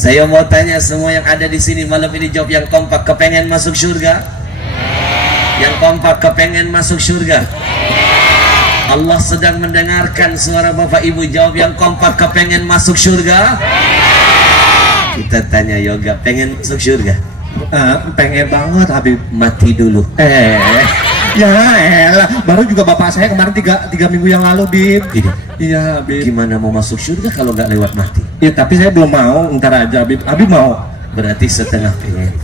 Saya mau tanya semua yang ada di sini malam ini, jawab yang kompak. Kepengen masuk surga? Yang kompak kepengen masuk surga? Allah sedang mendengarkan suara Bapak Ibu. Jawab yang kompak, kepengen masuk surga? Kita tanya Yoga, pengen masuk surga? Pengen banget Habib. Mati dulu. Ya elah, baru juga bapak saya kemarin 3 minggu yang lalu, Bib. Iya, Bib. Gimana mau masuk surga kalau nggak lewat mati? Ya tapi saya belum mau, ntar aja, Bib. Habib mau. Berarti setengah pengen.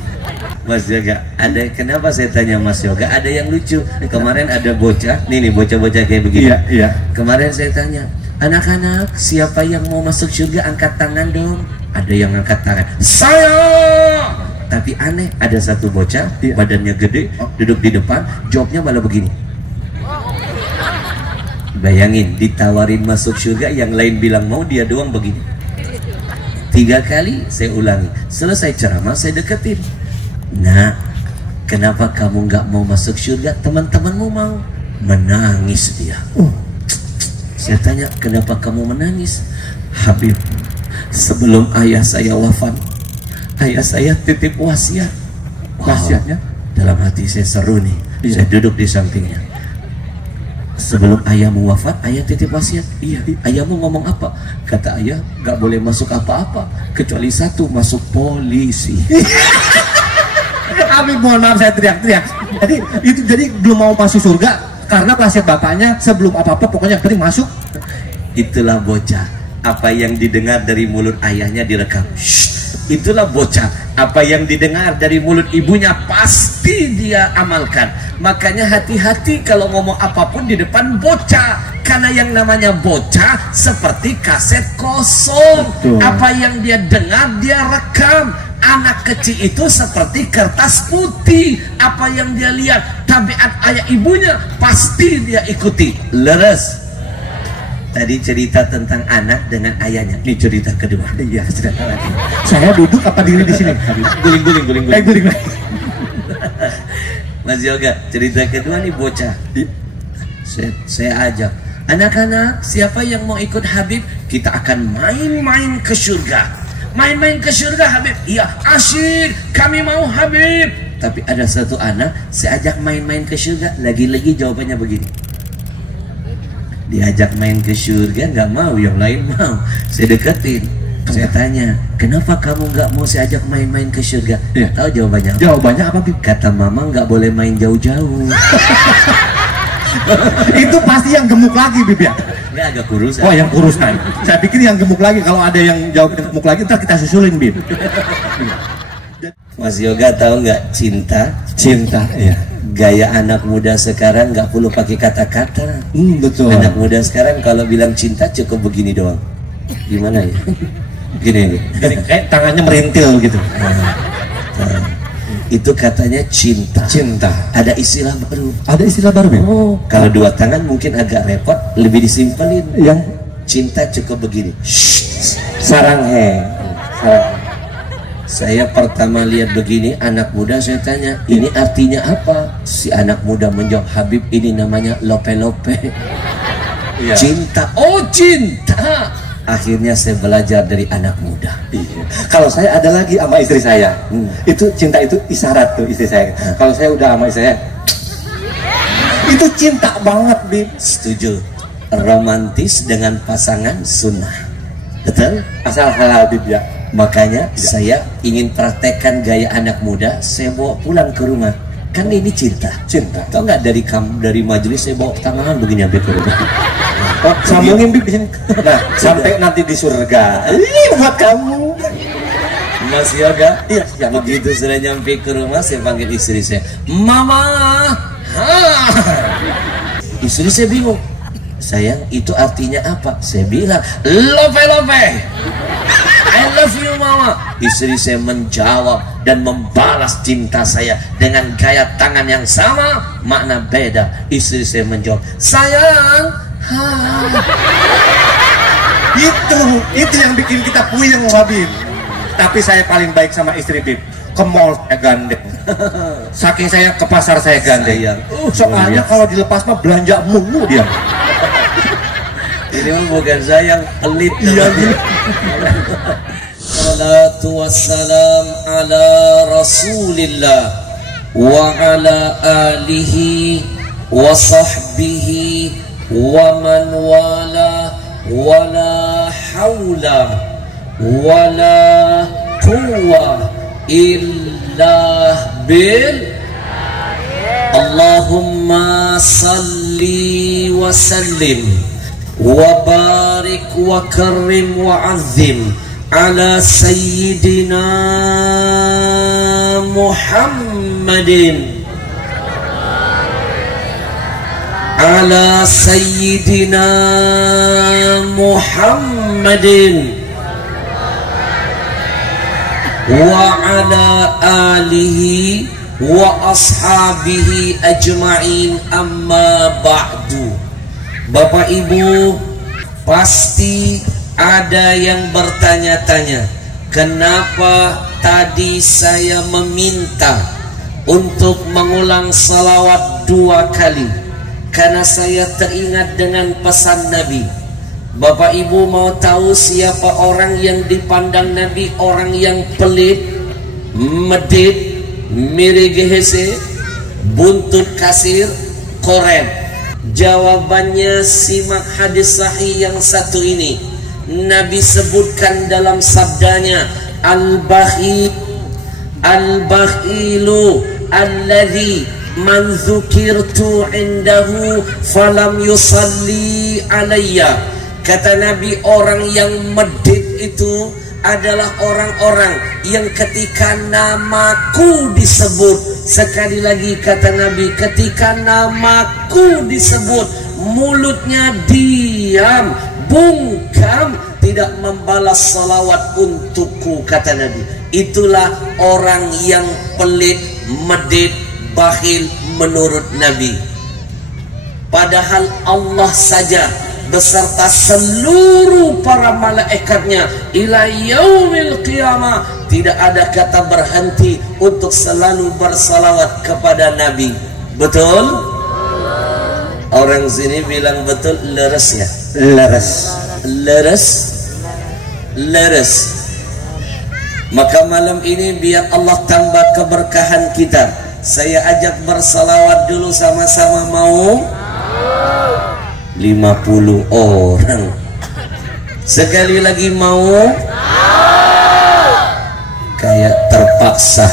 Mas Yoga, ada kenapa saya tanya Mas Yoga? Ada yang lucu. Kemarin ada bocah, nih bocah-bocah kayak begini. Iya. Kemarin saya tanya, anak-anak siapa yang mau masuk surga angkat tangan dong. Ada yang angkat tangan, saya. Tapi aneh, ada satu bocah, badannya gede, duduk di depan, jawabnya malah begini. Bayangin, ditawarin masuk surga, yang lain bilang mau, dia doang begini. 3 kali saya ulangi. Selesai ceramah, saya deketin. Nah, kenapa kamu nggak mau masuk surga? Teman-temanmu mau. Menangis dia. Saya tanya, kenapa kamu menangis? Habib, sebelum ayah saya wafat, ayah saya titip wasiat. Wasiatnya? Dalam hati saya seru nih. Saya duduk di sampingnya. Sebelum ayahmu wafat, ayah titip wasiat. Iya. Ayahmu ngomong apa? Kata ayah, gak boleh masuk apa-apa kecuali satu, masuk polisi. Habib, mohon maaf saya teriak-teriak. Jadi belum mau masuk surga karena wasiat bapaknya sebelum apa-apa pokoknya penting masuk. Itulah bocah. Apa yang didengar dari mulut ayahnya direkam. Itulah bocah, apa yang didengar dari mulut ibunya pasti dia amalkan. Makanya hati-hati kalau ngomong apapun di depan bocah, karena yang namanya bocah seperti kaset kosong. Betul. Apa yang dia dengar dia rekam. Anak kecil itu seperti kertas putih. Apa yang dia lihat tabiat ayah ibunya pasti dia ikuti. Leres. Tadi cerita tentang anak dengan ayahnya. Ini cerita kedua. Iya, cerita lagi. Saya duduk apa diri di sini? Guling. Guling. Mas Yoga, cerita kedua nih bocah. Saya ajak. Anak-anak, siapa yang mau ikut Habib? Kita akan main-main ke surga. Main-main ke surga Habib. Iya, asyik. Kami mau Habib. Tapi ada satu anak, saya ajak main-main ke surga. Lagi-lagi jawabannya begini. Diajak main ke surga nggak mau, yang lain mau. Saya deketin, saya tanya, kenapa kamu nggak mau saya ajak main-main ke surga? Tahu jawabannya apa? Jawabannya apa, Bib? Kata mama nggak boleh main jauh-jauh. Itu pasti yang gemuk lagi, Bib, ya? Ini agak kurus. Oh, yang kurusan. Saya pikir yang gemuk lagi. Kalau ada yang jauh gemuk lagi, ntar kita susulin, Bib. Mas Yoga tahu nggak cinta? Ya. Gaya anak muda sekarang nggak perlu pakai kata-kata. Betul. Anak muda sekarang kalau bilang cinta cukup begini doang. Gimana ya? Gini. Kayak tangannya merintil gitu. Itu katanya cinta. Ada istilah baru. Ada istilah baru, Bib? Oh, kalau 2 tangan mungkin agak repot, lebih disimpelin. Yang cinta cukup begini. Sarang he. Saya pertama lihat begini, anak muda, saya tanya, ini artinya apa? Si anak muda menjawab, Habib, ini namanya lope-lope. Iya. Cinta. Oh, cinta. Akhirnya saya belajar dari anak muda. Iya. Kalau saya ada lagi sama istri saya. Itu cinta itu isyarat tuh istri saya. Kalau saya udah sama istri saya, itu cinta banget, Bib. Setuju. Romantis dengan pasangan sunnah. Betul? Asal halal, Bib, ya. Makanya saya ingin praktekkan gaya anak muda, saya bawa pulang ke rumah. Kan ini cinta. Tau nggak dari majelis saya bawa tangan begini sampai ke rumah. Oh, sambungin, Bib, di sini. Nah, sampai nanti di surga. Ini buat kamu. Mas Yoga, ya begitu sudah nyampe ke rumah, saya panggil istri saya, Mama. Istri saya bingung. Sayang, itu artinya apa? Saya bilang, lope-lope. I love you, Mama. Istri saya menjawab dan membalas cinta saya dengan gaya tangan yang sama, makna beda. Istri saya menjawab, sayang. Itu yang bikin kita puyeng, Habib. Tapi saya paling baik sama istri, Bib. Ke mall saya gandeng. Saking saya ke pasar saya gandeng. Soalnya kalau dilepas mah belanja mulu dia. Ini mah bukan sayang, pelit. Iya. Wassalatu wassalam ala rasulillah wa ala alihi wa sahbihi wa man wala wala hawla wala quwwa illa bil. Allahumma salli wa sallim wa barik wa karim wa azim ala sayyidina Muhammadin ala sayyidina Muhammadin wa ala alihi wa ashabihi ajma'in, amma ba'du. Bapak Ibu, pasti ada yang bertanya-tanya, kenapa tadi saya meminta untuk mengulang salawat 2 kali? Karena saya teringat dengan pesan Nabi. Bapak Ibu mau tahu siapa orang yang dipandang Nabi orang yang pelit, medit, mirigehese, buntut kasir, korem? Jawabannya simak hadis sahih yang satu ini. Nabi sebutkan dalam sabdanya, Al-bakhilu alladhi man dzukirtu indahu falam yusalli alayya. Kata Nabi, orang yang medit itu adalah orang-orang yang ketika namaku disebut, sekali lagi kata Nabi, ketika namaku disebut, mulutnya diam, bungkam, tidak membalas salawat untukku, kata Nabi. Itulah orang yang pelit, medit, bakhil menurut Nabi. Padahal Allah saja beserta seluruh para malaikatnya ila yaumil qiyamah tidak ada kata berhenti untuk selalu bersalawat kepada Nabi. Betul? Orang sini bilang betul, leres ya? Leres. Maka malam ini biar Allah tambah keberkahan kita, saya ajak bersalawat dulu sama-sama. Mau? 50 orang. Sekali lagi mau? Kayak terpaksa.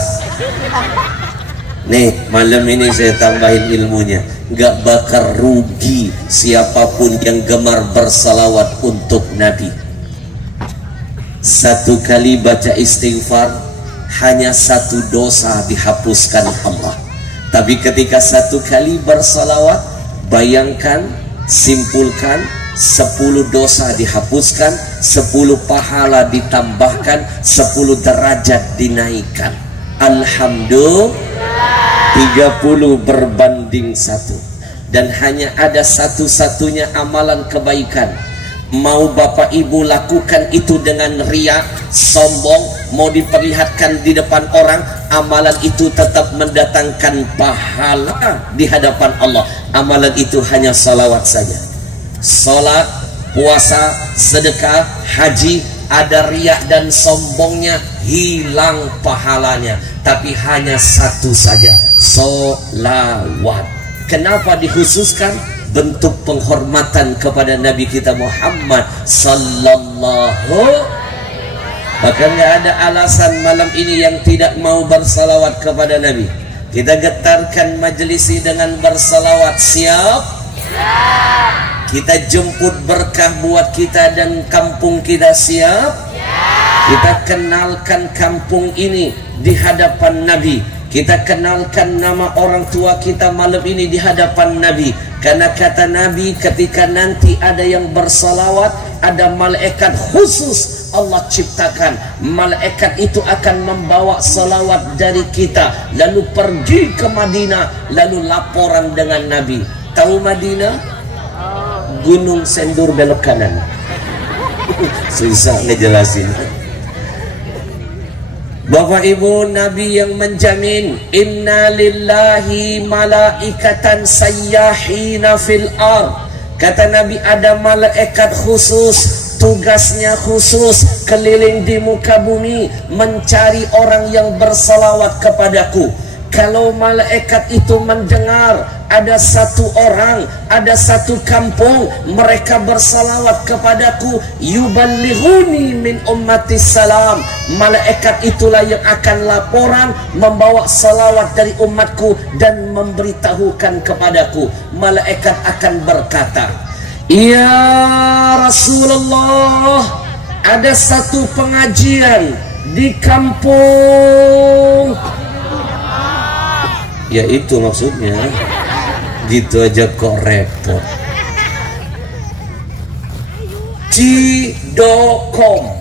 Nih, malam ini saya tambahin ilmunya. Gak bakal rugi siapapun yang gemar bersalawat untuk Nabi. 1 kali baca istighfar, hanya 1 dosa dihapuskan Allah. Tapi ketika 1 kali bersalawat, bayangkan, simpulkan, 10 dosa dihapuskan, 10 pahala ditambahkan, 10 derajat dinaikkan. Alhamdulillah, 30 berbanding 1. Dan hanya ada satu-satunya amalan kebaikan. Mau Bapak Ibu lakukan itu dengan riya, sombong, mau diperlihatkan di depan orang, amalan itu tetap mendatangkan pahala di hadapan Allah. Amalan itu hanya salawat saja. Salat, puasa, sedekah, haji, ada riya dan sombongnya, hilang pahalanya. Tapi hanya 1 saja, salawat. Kenapa dikhususkan? Bentuk penghormatan kepada Nabi kita Muhammad sallallahu. Maka nggak ada alasan malam ini yang tidak mau bersalawat kepada Nabi. Kita getarkan majelis dengan bersalawat. Siap? Kita jemput berkah buat kita dan kampung kita. Siap? Kita kenalkan kampung ini di hadapan Nabi. Kita kenalkan nama orang tua kita malam ini di hadapan Nabi. Karena kata Nabi, ketika nanti ada yang bersalawat, ada malaikat khusus Allah ciptakan. Malaikat itu akan membawa salawat dari kita, lalu pergi ke Madinah, lalu laporan dengan Nabi. Tahu Madinah? Gunung Sendur belok kanan. Susah ngejelasin. Bapak Ibu, Nabi yang menjamin, inna lillahi malaikatan sayyahina fil ard. Kata Nabi, ada malaikat khusus tugasnya khusus keliling di muka bumi mencari orang yang bersalawat kepadaku. Kalau malaikat itu mendengar ada satu orang, ada satu kampung, mereka bersalawat kepadaku, yuballighuni min ummati salam, malaikat itulah yang akan laporan membawa salawat dari umatku dan memberitahukan kepadaku. Malaikat akan berkata, ya Rasulullah, ada satu pengajian di kampung. Ya itu maksudnya. Gitu aja kok repot. Cidokom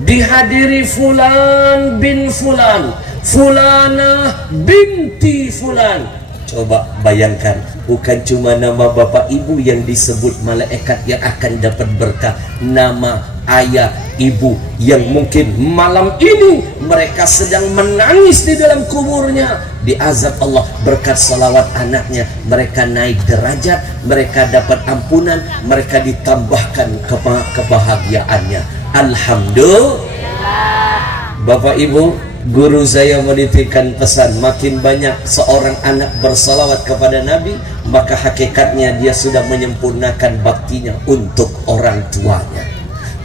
dihadiri fulan bin fulan, fulanah binti fulan. Coba bayangkan, bukan cuma nama bapak ibu yang disebut malaikat yang akan dapat berkah, nama ayah ibu yang mungkin malam ini mereka sedang menangis di dalam kuburnya, diazab Allah berkat salawat anaknya, mereka naik derajat, mereka dapat ampunan, mereka ditambahkan kebahagiaannya. Alhamdulillah. Bapak ibu, guru saya menitipkan pesan, makin banyak seorang anak bersalawat kepada Nabi, maka hakikatnya dia sudah menyempurnakan baktinya untuk orang tuanya.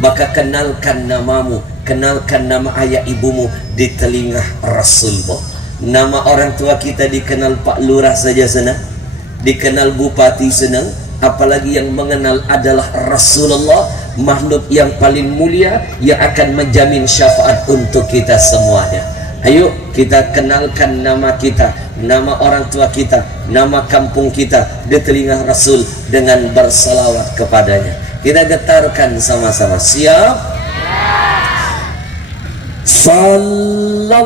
Maka kenalkan namamu, kenalkan nama ayah ibumu di telinga Rasulullah. Nama orang tua kita dikenal Pak Lurah saja senang, dikenal Bupati senang, apalagi yang mengenal adalah Rasulullah, makhluk yang paling mulia yang akan menjamin syafaat untuk kita semuanya. Ayo kita kenalkan nama kita, nama orang tua kita, nama kampung kita di telinga Rasul dengan bersalawat kepadanya. Kita getarkan sama-sama. Siap? Sallallahu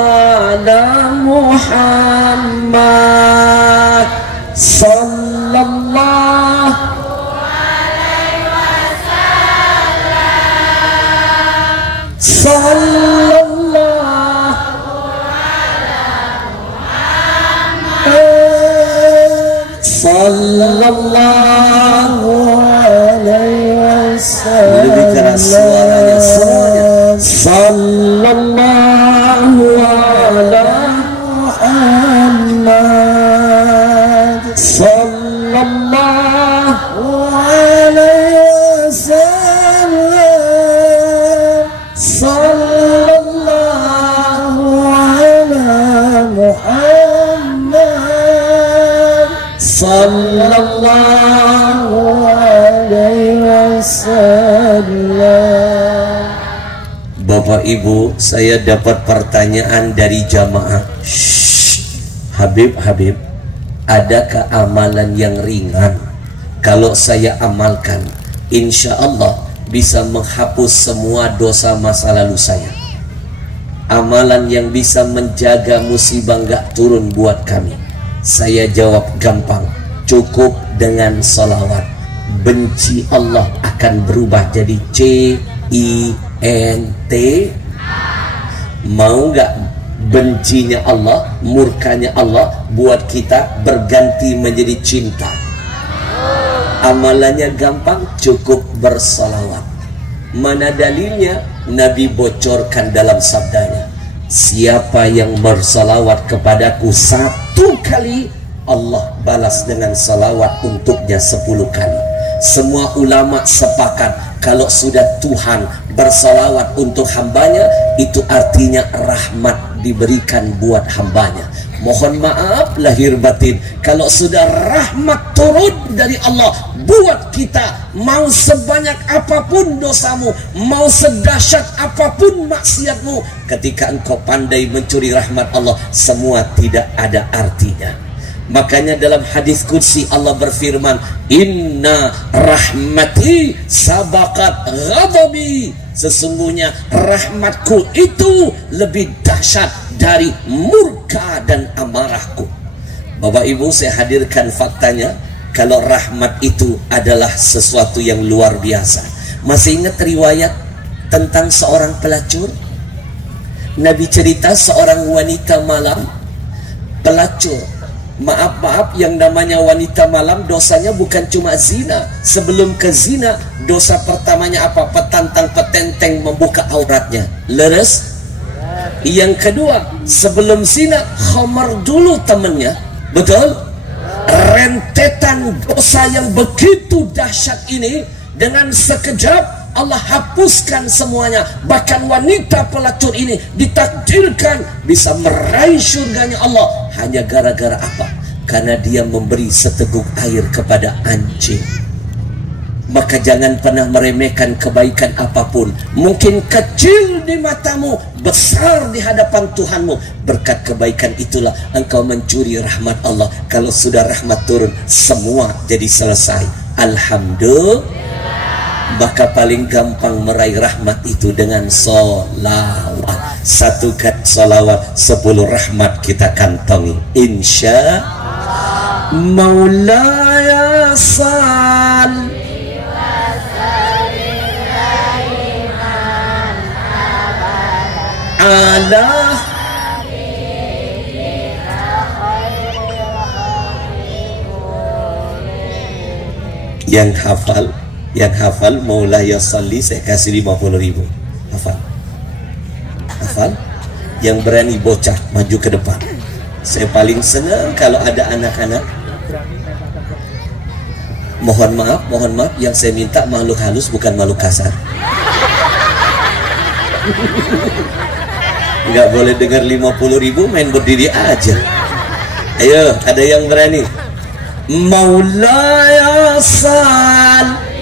ala Muhammad, sallallahu alaihi wasallam, sallallahu ala Muhammad, sallallahu alaihi wasallam. Lebih keras suaranya semuanya. Sallallahu ala Muhammad, sallallahu alaihi wasallam, sallallahu ala Muhammad, sallallahu alaihi wasallam. Bapak Ibu, saya dapat pertanyaan dari jamaah. Habib, adakah amalan yang ringan? Kalau saya amalkan, insya Allah bisa menghapus semua dosa masa lalu saya. Amalan yang bisa menjaga musibah nggak turun buat kami. Saya jawab gampang, cukup dengan salawat. Benci Allah akan berubah jadi C-I-N-T. Mau nggak bencinya Allah, murkanya Allah buat kita berganti menjadi cinta? Amalannya gampang, cukup bersalawat. Mana dalilnya? Nabi bocorkan dalam sabdanya, siapa yang bersalawat kepadaku 1 kali, Allah balas dengan salawat untuknya 10 kali. Semua ulama sepakat, kalau sudah Tuhan bersalawat untuk hambanya, itu artinya rahmat diberikan buat hambanya. Mohon maaf lahir batin, kalau sudah rahmat turun dari Allah buat kita, mau sebanyak apapun dosamu, mau sedahsyat apapun maksiatmu, ketika engkau pandai mencuri rahmat Allah, semua tidak ada artinya. Makanya dalam hadis qudsi Allah berfirman, inna rahmati sabaqat ghadabi, sesungguhnya rahmatku itu lebih dahsyat dari murka dan amarahku. Bapak Ibu, saya hadirkan faktanya, kalau rahmat itu adalah sesuatu yang luar biasa. Masih ingat riwayat tentang seorang pelacur? Nabi cerita seorang wanita malam pelacur Maaf, yang namanya wanita malam dosanya bukan cuma zina. Sebelum ke zina, dosa pertamanya apa? Petantang petenteng membuka auratnya. Leres? Yang kedua, sebelum zina, khamar dulu temennya. Betul? Rentetan dosa yang begitu dahsyat ini, dengan sekejap Allah hapuskan semuanya. Bahkan wanita pelacur ini ditakdirkan bisa meraih surganya Allah hanya gara-gara apa? Karena dia memberi seteguk air kepada anjing. Maka jangan pernah meremehkan kebaikan apapun. Mungkin kecil di matamu, besar di hadapan Tuhanmu. Berkat kebaikan itulah engkau mencuri rahmat Allah. Kalau sudah rahmat turun, semua jadi selesai. Alhamdulillah. Maka paling gampang meraih rahmat itu dengan sholawat. Satu kali sholawat, 10 rahmat kita kantongi, insya Maulaya sal ala yang hafal Maulaya salli saya kasih 50.000. Hafal yang berani bocah maju ke depan. Saya paling senang kalau ada anak-anak. Mohon maaf yang saya minta makhluk halus bukan makhluk kasar. Nggak boleh dengar 50.000 main berdiri aja. Ayo, ada yang berani. Maulaya sal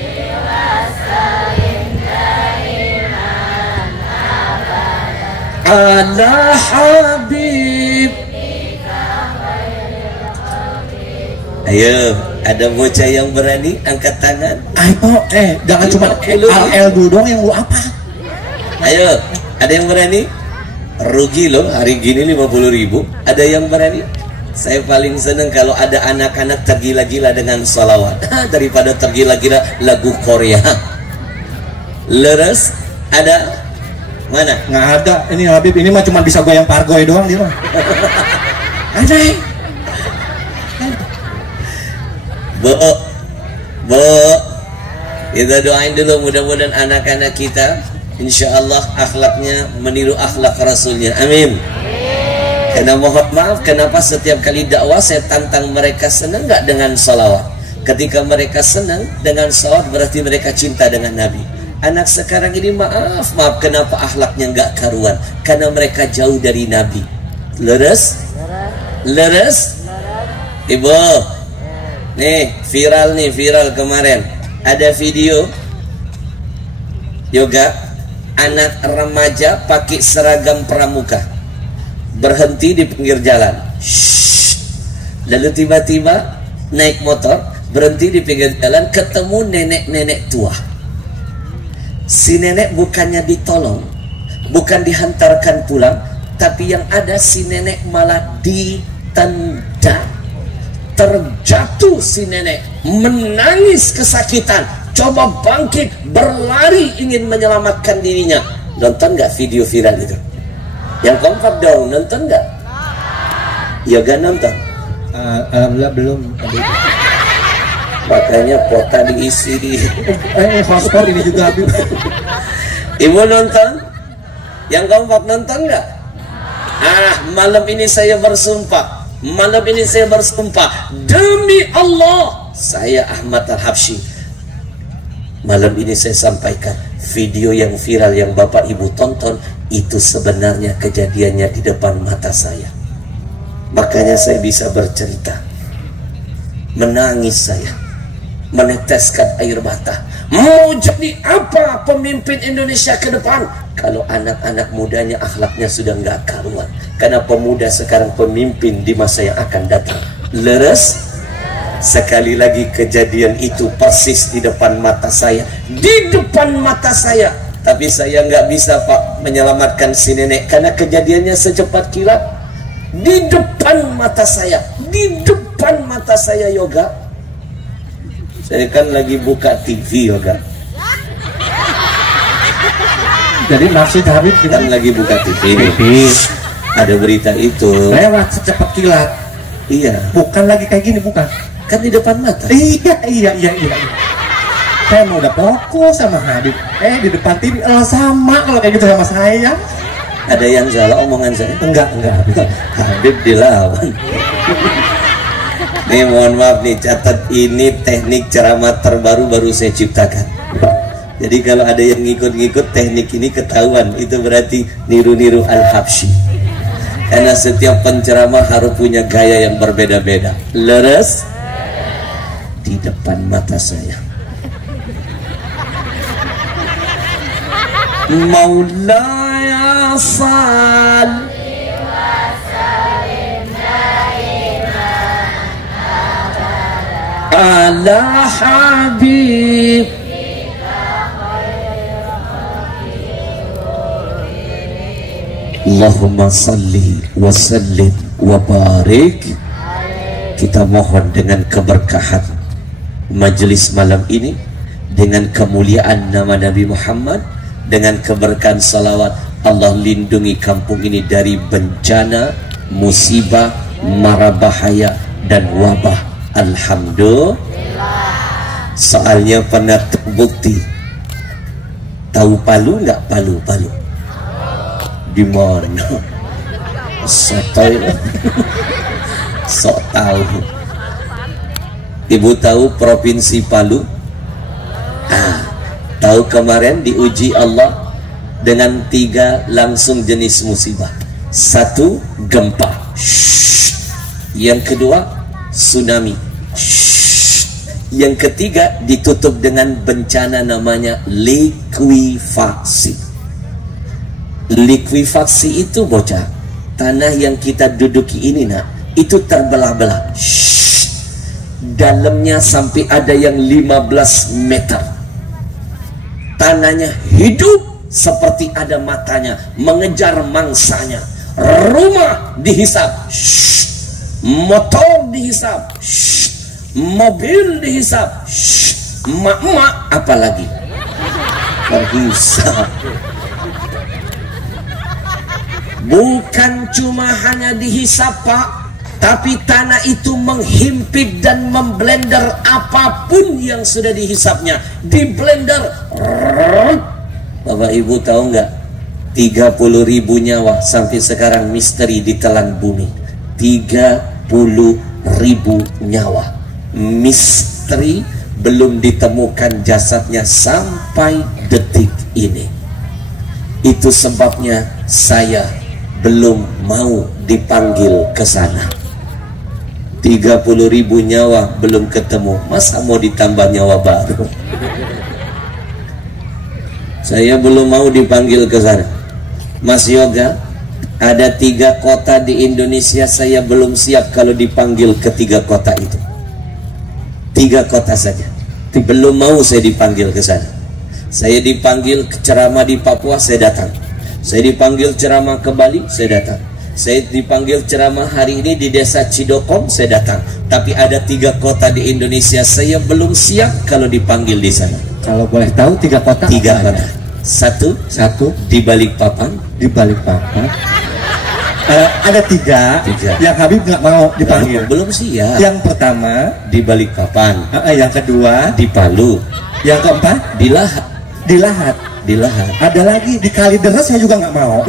ala habib. Ayo, ada bocah yang berani angkat tangan. Ayo, jangan cuma L dulu doang yang lu apa? Ayo, ada yang berani? Rugi loh hari gini 50.000. Ada yang berani? Saya paling seneng kalau ada anak-anak tergila-gila dengan sholawat daripada tergila-gila lagu Korea. Leres? Ada? Mana? Nggak ada. Ini Habib ini mah cuma bisa goyang pargoy doang dia mah. Ada. Bu, kita doain dulu mudah-mudahan anak-anak kita insya Allah akhlaknya meniru akhlak Rasulnya. Amin. Karena mohon maaf, kenapa setiap kali dakwah saya tantang mereka senang nggak dengan salawat? Ketika mereka senang dengan salawat berarti mereka cinta dengan Nabi. Anak sekarang ini maaf kenapa akhlaknya nggak karuan? Karena mereka jauh dari Nabi. Leres? Ibu, nih viral kemarin. Ada video yoga anak remaja pakai seragam pramuka berhenti di pinggir jalan. Lalu tiba-tiba naik motor berhenti di pinggir jalan, ketemu nenek-nenek tua. Si nenek bukannya ditolong, bukan dihantarkan pulang, tapi yang ada si nenek malah ditendang. Terjatuh si nenek, menangis kesakitan, coba bangkit, berlari ingin menyelamatkan dirinya. Nonton nggak video viral itu? Yang kompak dong, nonton nggak? Yoga nonton? Alhamdulillah belum. Makanya kota diisi di hotspot ini juga Habib. Ibu nonton? Yang kompak nonton nggak? Malam ini saya bersumpah. Demi Allah, saya Ahmad Al-Habsyi. Malam ini saya sampaikan video yang viral yang Bapak Ibu tonton itu sebenarnya kejadiannya di depan mata saya. Makanya saya bisa bercerita. Menangis saya, meneteskan air mata. Mau jadi apa pemimpin Indonesia ke depan kalau anak-anak mudanya akhlaknya sudah nggak karuan? Karena pemuda sekarang pemimpin di masa yang akan datang. Leres? Sekali lagi kejadian itu persis di depan mata saya. Di depan mata saya. Tapi saya nggak bisa Pak menyelamatkan si nenek karena kejadiannya secepat kilat. Di depan mata saya. Di depan mata saya yoga. Saya kan lagi buka TV yoga. Jadi maksud Habib kita lagi buka TV. Ada berita itu. Lewat secepat kilat. Iya. Bukan lagi kayak gini, bukan. Kan di depan mata. Iya. Saya mau udah fokus sama Habib. Di depan TV sama kalau kayak gitu sama saya. Ada yang salah omongan saya? Enggak. Habib dilawan. Nih mohon maaf nih, catat ini teknik ceramah terbaru baru saya ciptakan. Jadi kalau ada yang ngikut-ngikut teknik ini ketahuan, itu berarti niru-niru Al-Habsyi. Karena setiap penceramah harus punya gaya yang berbeda-beda. Leres di depan mata saya. Maulaya sal ala habib Allahumma salli wa sallim wa barik. Kita mohon dengan keberkahan majelis malam ini, dengan kemuliaan nama Nabi Muhammad, dengan keberkahan salawat, Allah lindungi kampung ini dari bencana, musibah, mara bahaya dan wabah. Alhamdulillah. Soalnya pernah terbukti. Tahu Palu nggak? Palu di mana? Sotoy. Sok tahu. Ibu tahu provinsi Palu? Tahu kemarin diuji Allah dengan 3 langsung jenis musibah. 1, gempa. Yang kedua, tsunami. Yang ketiga, ditutup dengan bencana namanya likuifaksi. Likuifaksi itu bocah, tanah yang kita duduki ini itu terbelah-belah. Dalamnya sampai ada yang 15 meter. Tanahnya hidup seperti ada matanya, mengejar mangsanya. Rumah dihisap, motor dihisap, mobil dihisap, emak-emak apalagi terhisap. Bukan cuma hanya dihisap Pak, tapi tanah itu menghimpit dan memblender apapun yang sudah dihisapnya. Di blender. Bapak Ibu tahu nggak? 30.000 nyawa sampai sekarang misteri ditelan bumi. 30.000 nyawa misteri, belum ditemukan jasadnya sampai detik ini. Itu sebabnya saya belum mau dipanggil ke sana. 30.000 nyawa belum ketemu, masa mau ditambah nyawa baru? Saya belum mau dipanggil ke sana. Mas Yoga, ada 3 kota di Indonesia saya belum siap kalau dipanggil ke 3 kota itu. 3 kota saja. Belum mau saya dipanggil ke sana. Saya dipanggil ceramah di Papua, saya datang. Saya dipanggil ceramah ke Bali, saya datang. Saya dipanggil ceramah hari ini di desa Cidokom, saya datang. Tapi ada 3 kota di Indonesia saya belum siap kalau dipanggil di sana. Kalau boleh tahu 3 kota? 3 kota. Satu di Balikpapan. Di Balikpapan. Ada 3 yang Habib nggak mau dipanggil. Belum siap. Yang pertama di Balikpapan. Yang kedua di Palu. Yang keempat di Lahat. Di Lahat. Di Lahat. Ada lagi di Kalideres, saya juga nggak mau.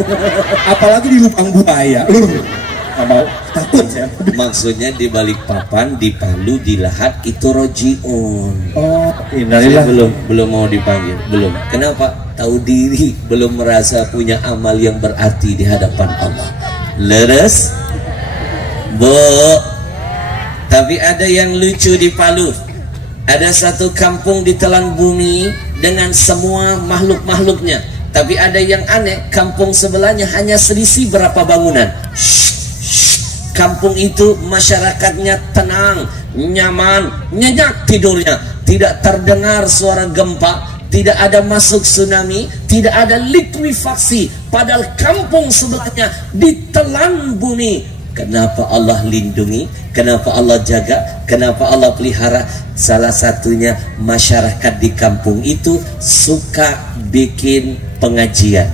Apalagi di Lubang Buaya. Nggak mau, takut saya. Maksudnya di Balikpapan, di Palu, di Lahat itu rojiun. Oh, saya belum mau dipanggil. Belum. Kenapa? Tahu diri, belum merasa punya amal yang berarti di hadapan Allah. Leres, Bu. Tapi ada yang lucu di Palu. Ada satu kampung ditelan bumi dengan semua makhluk-makhluknya. Tapi ada yang aneh, kampung sebelahnya hanya selisih berapa bangunan. Kampung itu masyarakatnya tenang, nyaman, nyenyak tidurnya. Tidak terdengar suara gempa, tidak ada masuk tsunami, tidak ada likuifaksi. Padahal kampung sebelahnya ditelan bumi. Kenapa Allah lindungi? Kenapa Allah jaga? Kenapa Allah pelihara? Salah satunya masyarakat di kampung itu suka bikin pengajian.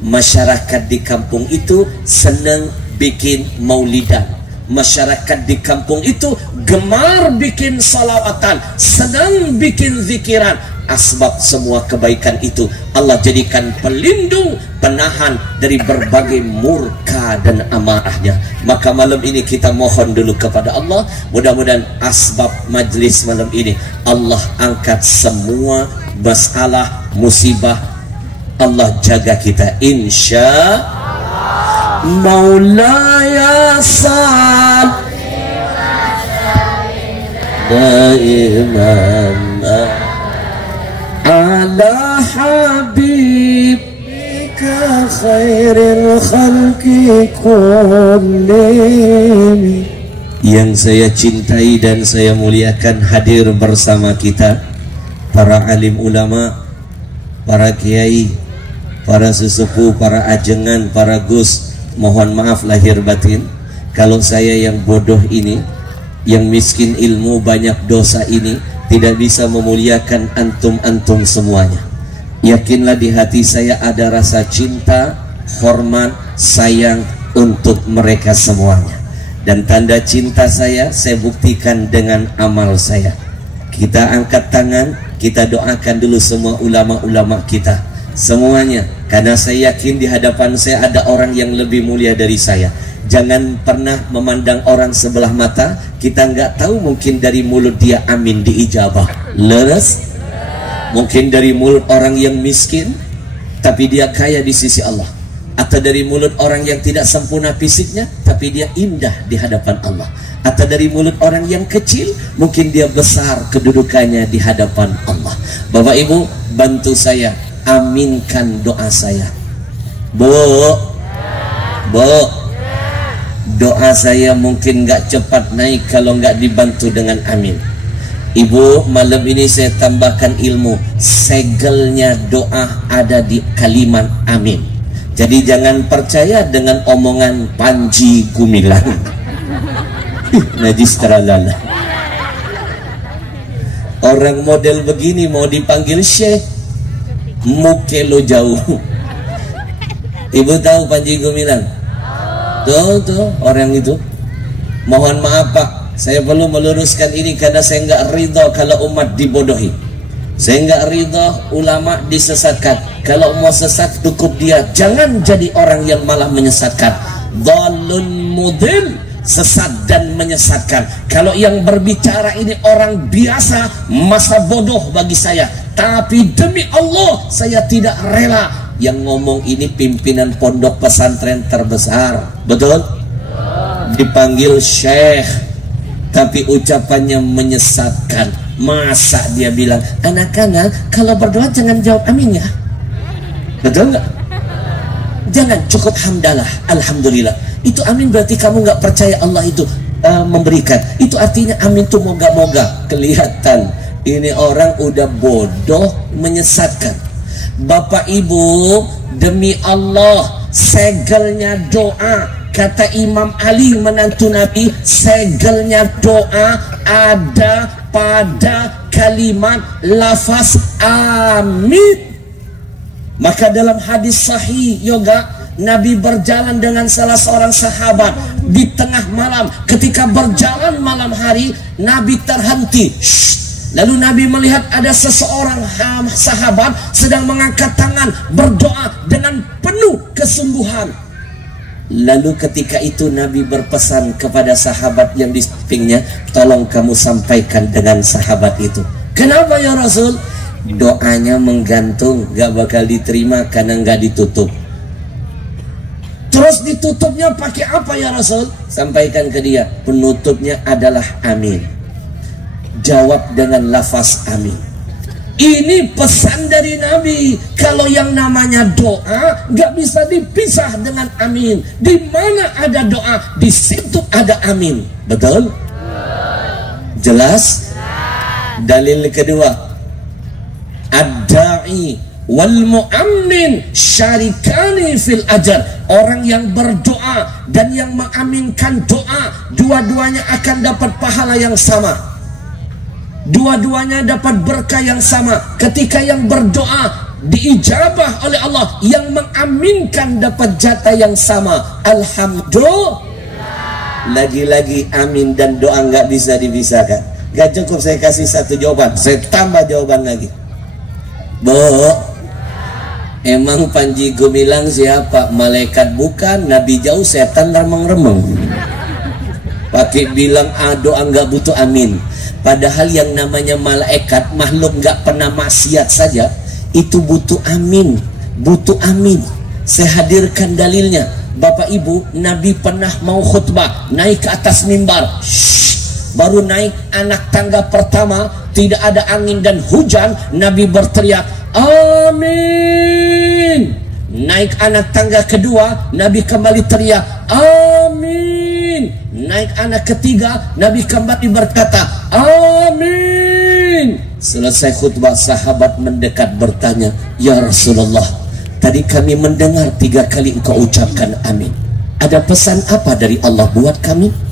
Masyarakat di kampung itu senang bikin maulidan. masyarakat di kampung itu gemar bikin salawatan, senang bikin zikiran. Asbab semua kebaikan itu Allah jadikan pelindung, penahan dari berbagai murka dan amarahnya. Maka malam ini kita mohon dulu kepada Allah, mudah-mudahan asbab majlis malam ini Allah angkat semua masalah, musibah, Allah jaga kita insya Maulaya sal daiman ala habibika khairil khalqi kullihim. Yang saya cintai dan saya muliakan, hadir bersama kita para alim ulama, para kiai, para sesepuh, para ajengan, para gus. Mohon maaf lahir batin kalau saya yang bodoh ini, yang miskin ilmu banyak dosa ini, tidak bisa memuliakan antum-antum semuanya. Yakinlah di hati saya ada rasa cinta, hormat, sayang untuk mereka semuanya. Dan tanda cinta saya buktikan dengan amal saya. Kita angkat tangan, kita doakan dulu semua ulama-ulama kita semuanya, karena saya yakin di hadapan saya ada orang yang lebih mulia dari saya. Jangan pernah memandang orang sebelah mata. Kita nggak tahu, mungkin dari mulut dia amin diijabah, leres. Mungkin dari mulut orang yang miskin tapi dia kaya di sisi Allah, atau dari mulut orang yang tidak sempurna fisiknya tapi dia indah di hadapan Allah, atau dari mulut orang yang kecil mungkin dia besar kedudukannya di hadapan Allah. Bapak Ibu, bantu saya, aminkan doa saya. Bu, doa saya mungkin gak cepat naik kalau gak dibantu dengan amin. Ibu, malam ini saya tambahkan ilmu. Segelnya doa ada di kalimat amin. Jadi jangan percaya dengan omongan Panji Gumilang. Najis teralala. Orang model begini mau dipanggil syekh, muke lo jauh. Ibu tahu Panji Gumilang? Tuh orang itu. Mohon maaf Pak, saya perlu meluruskan ini karena saya nggak ridho kalau umat dibodohi. Saya nggak ridho ulama disesatkan. Kalau mau sesat cukup dia, jangan jadi orang yang malah menyesatkan. Dhalun mudil, sesat dan menyesatkan. Kalau yang berbicara ini orang biasa, masa bodoh bagi saya. Tapi demi Allah saya tidak rela. Yang ngomong ini pimpinan pondok pesantren terbesar, betul? Dipanggil syekh tapi ucapannya menyesatkan. Masa dia bilang, anak-anak kalau berdoa jangan jawab amin ya? Betul nggak? Jangan, cukup hamdalah, alhamdulillah. Itu amin berarti kamu nggak percaya Allah itu memberikan. Itu artinya amin itu moga-moga. Kelihatan ini orang udah bodoh, menyesatkan. Bapak Ibu, demi Allah, segelnya doa, kata Imam Ali menantu Nabi, segelnya doa ada pada kalimat lafaz amin. Maka dalam hadis sahih yoga, Nabi berjalan dengan salah seorang sahabat di tengah malam. Ketika berjalan malam hari, Nabi terhenti. Lalu Nabi melihat ada seseorang sahabat sedang mengangkat tangan berdoa dengan penuh kesungguhan. Lalu ketika itu Nabi berpesan kepada sahabat yang di sampingnya, tolong kamu sampaikan dengan sahabat itu. Kenapa ya Rasul? Doanya menggantung, gak bakal diterima karena gak ditutup. Terus ditutupnya pakai apa ya Rasul? Sampaikan ke dia, penutupnya adalah amin. Jawab dengan lafaz amin. Ini pesan dari Nabi. Kalau yang namanya doa gak bisa dipisah dengan amin. Di mana ada doa, di situ ada amin. Betul? Jelas? Dalil kedua, ad-da'i wal mu'ammin syarikani fil ajar. Orang yang berdoa dan yang mengaminkan doa, dua-duanya akan dapat pahala yang sama. Dua-duanya dapat berkah yang sama. Ketika yang berdoa diijabah oleh Allah, yang mengaminkan dapat jatah yang sama. Alhamdulillah. Lagi-lagi amin dan doa nggak bisa dipisahkan. Gak cukup saya kasih satu jawaban, saya tambah jawaban lagi. Bo, emang Panji Gumilang siapa? Malaikat bukan, nabi jauh, setan remeng-remeng. Pakai bilang doa nggak butuh amin. Padahal yang namanya malaikat, makhluk nggak pernah maksiat saja, itu butuh amin, butuh amin. Saya hadirkan dalilnya. Bapak Ibu, Nabi pernah mau khutbah, naik ke atas mimbar. Baru naik anak tangga pertama, tidak ada angin dan hujan, Nabi berteriak, amin. Naik anak tangga kedua, Nabi kembali teriak, amin. Naik anak ketiga, Nabi kembali berkata, amin. Selesai khutbah, sahabat mendekat bertanya, ya Rasulullah, tadi kami mendengar 3 kali engkau ucapkan amin. Ada pesan apa dari Allah buat kami?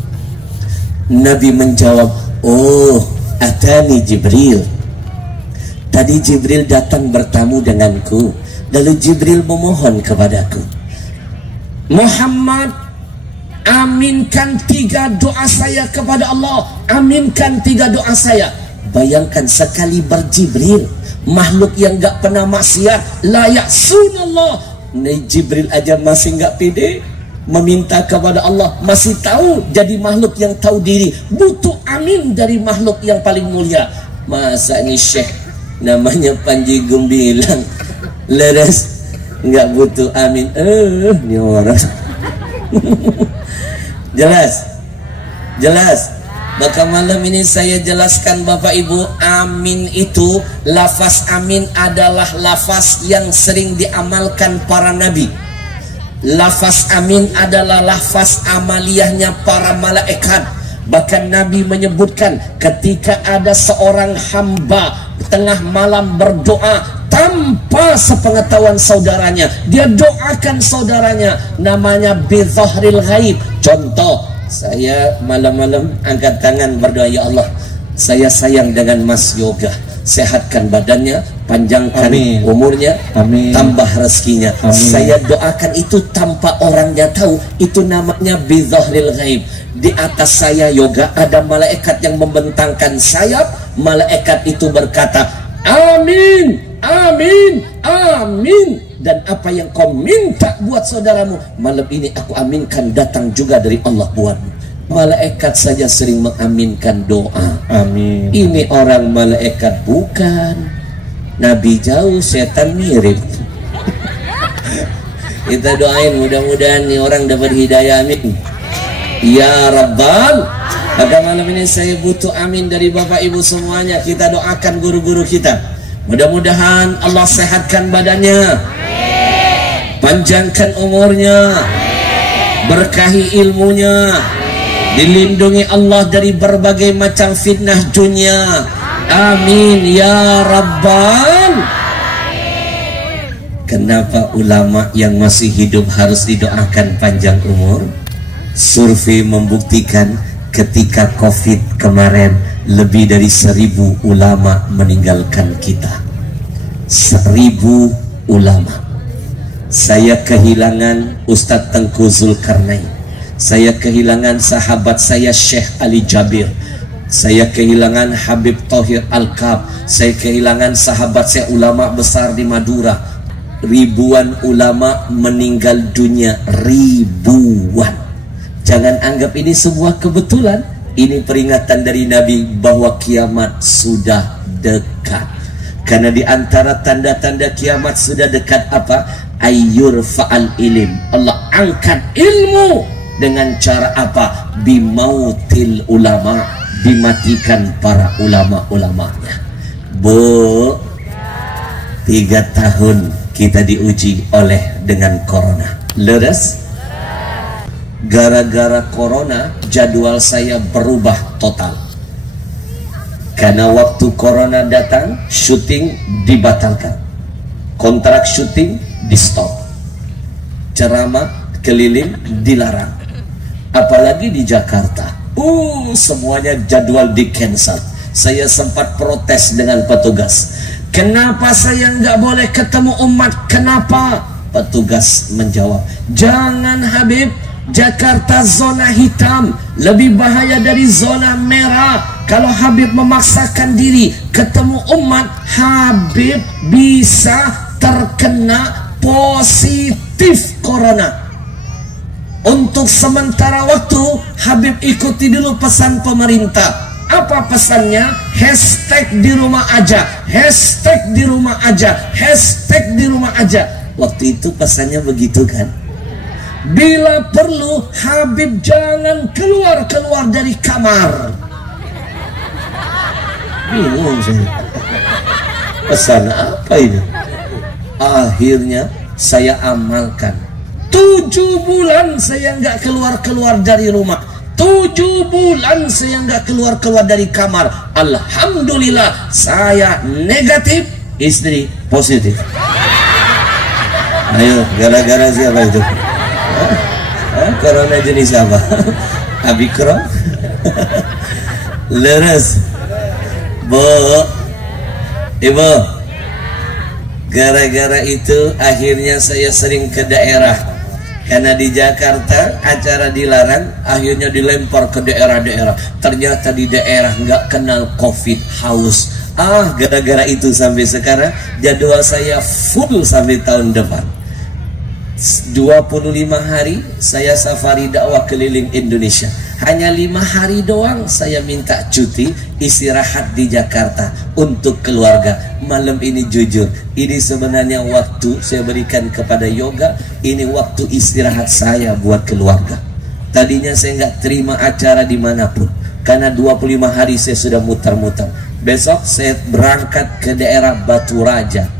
Nabi menjawab, oh, atani Jibril. Tadi Jibril datang bertamu denganku. Lalu Jibril memohon kepadaku, Muhammad, aminkan 3 doa saya kepada Allah. Aminkan 3 doa saya. Bayangkan sekali berjibril, makhluk yang gak pernah maksiat, layak sunallah. Jibril aja masih gak pede meminta kepada Allah, masih tahu jadi makhluk yang tahu diri, butuh amin dari makhluk yang paling mulia. Masa ini Syekh namanya Panji Gumilang leres nggak butuh amin? Ini orang jelas. Maka malam ini saya jelaskan Bapak Ibu, amin itu, lafaz amin adalah lafaz yang sering diamalkan para nabi. Lafaz amin adalah lafaz amaliyahnya para malaikat. Bahkan Nabi menyebutkan ketika ada seorang hamba tengah malam berdoa tanpa sepengetahuan saudaranya, dia doakan saudaranya, namanya bizahril ghaib. Contoh, saya malam-malam angkat tangan berdoa, ya Allah, saya sayang dengan Mas Yoga, sehatkan badannya, panjangkan umurnya, tambah rezekinya. Saya doakan itu tanpa orangnya tahu. Itu namanya bizahril ghaib. Di atas saya Yoga ada malaikat yang membentangkan sayap. Malaikat itu berkata, amin, amin, amin. Dan apa yang kau minta buat saudaramu, malam ini aku aminkan datang juga dari Allah buatmu. Malaikat saja sering mengaminkan doa. Amin. Ini orang malaikat bukan. Nabi jauh, setan mirip. Kita doain mudah-mudahan nih orang dapat hidayah, amin. Ya Rabbal. Pada malam ini saya butuh amin dari Bapak Ibu semuanya. Kita doakan guru-guru kita. Mudah-mudahan Allah sehatkan badannya, panjangkan umurnya, berkahi ilmunya, dilindungi Allah dari berbagai macam fitnah dunia. Amin ya Rabbal. Kenapa ulama yang masih hidup harus didoakan panjang umur? Survei membuktikan ketika COVID kemarin lebih dari 1000 ulama meninggalkan kita. 1000 ulama. Saya kehilangan Ustadz Tengku Zulkarnain. Saya kehilangan sahabat saya Syekh Ali Jabir. Saya kehilangan Habib Thohir Al-Kab. Saya kehilangan sahabat saya ulama besar di Madura. Ribuan ulama meninggal dunia, ribuan. Jangan anggap ini sebuah kebetulan. Ini peringatan dari Nabi bahwa kiamat sudah dekat. Karena di antara tanda-tanda kiamat sudah dekat apa? Ayyur fa'al ilim. Allah angkat ilmu dengan cara apa? Bimautil ulama, dimatikan para ulama-ulamanya. Bu, 3 tahun kita diuji dengan corona. Leres? Gara-gara corona jadwal saya berubah total. Karena waktu corona datang, syuting dibatalkan, kontrak syuting di stop, ceramah keliling dilarang, apalagi di Jakarta. Semuanya jadwal di cancel. Saya sempat protes dengan petugas. Kenapa saya nggak boleh ketemu umat? Kenapa? Petugas menjawab, jangan Habib, Jakarta zona hitam, lebih bahaya dari zona merah. Kalau Habib memaksakan diri ketemu umat, Habib bisa terkena positif corona. Untuk sementara waktu Habib ikuti dulu pesan pemerintah. Apa pesannya? Hashtag di rumah aja, hashtag di rumah aja, hashtag di rumah aja. Waktu itu pesannya begitu kan? Bila perlu Habib jangan keluar dari kamar. Bingung saya, pesan apa ini? Akhirnya saya amalkan. 7 bulan saya nggak keluar dari rumah. 7 bulan saya nggak keluar dari kamar. Alhamdulillah saya negatif, istri positif. Ayo, gara-gara siapa itu? Corona jenis apa? Omikron? Leres, Bu, Ibu. Gara-gara itu akhirnya saya sering ke daerah. Karena di Jakarta acara dilarang, akhirnya dilempar ke daerah-daerah. Ternyata di daerah nggak kenal COVID, haus. Gara-gara itu sampai sekarang jadwal saya full sampai tahun depan. 25 hari saya safari dakwah keliling Indonesia. Hanya 5 hari doang saya minta cuti istirahat di Jakarta untuk keluarga. Malam ini jujur, ini sebenarnya waktu saya berikan kepada yoga. Ini waktu istirahat saya buat keluarga. Tadinya saya nggak terima acara dimanapun, karena 25 hari saya sudah muter-muter. Besok saya berangkat ke daerah Batu Raja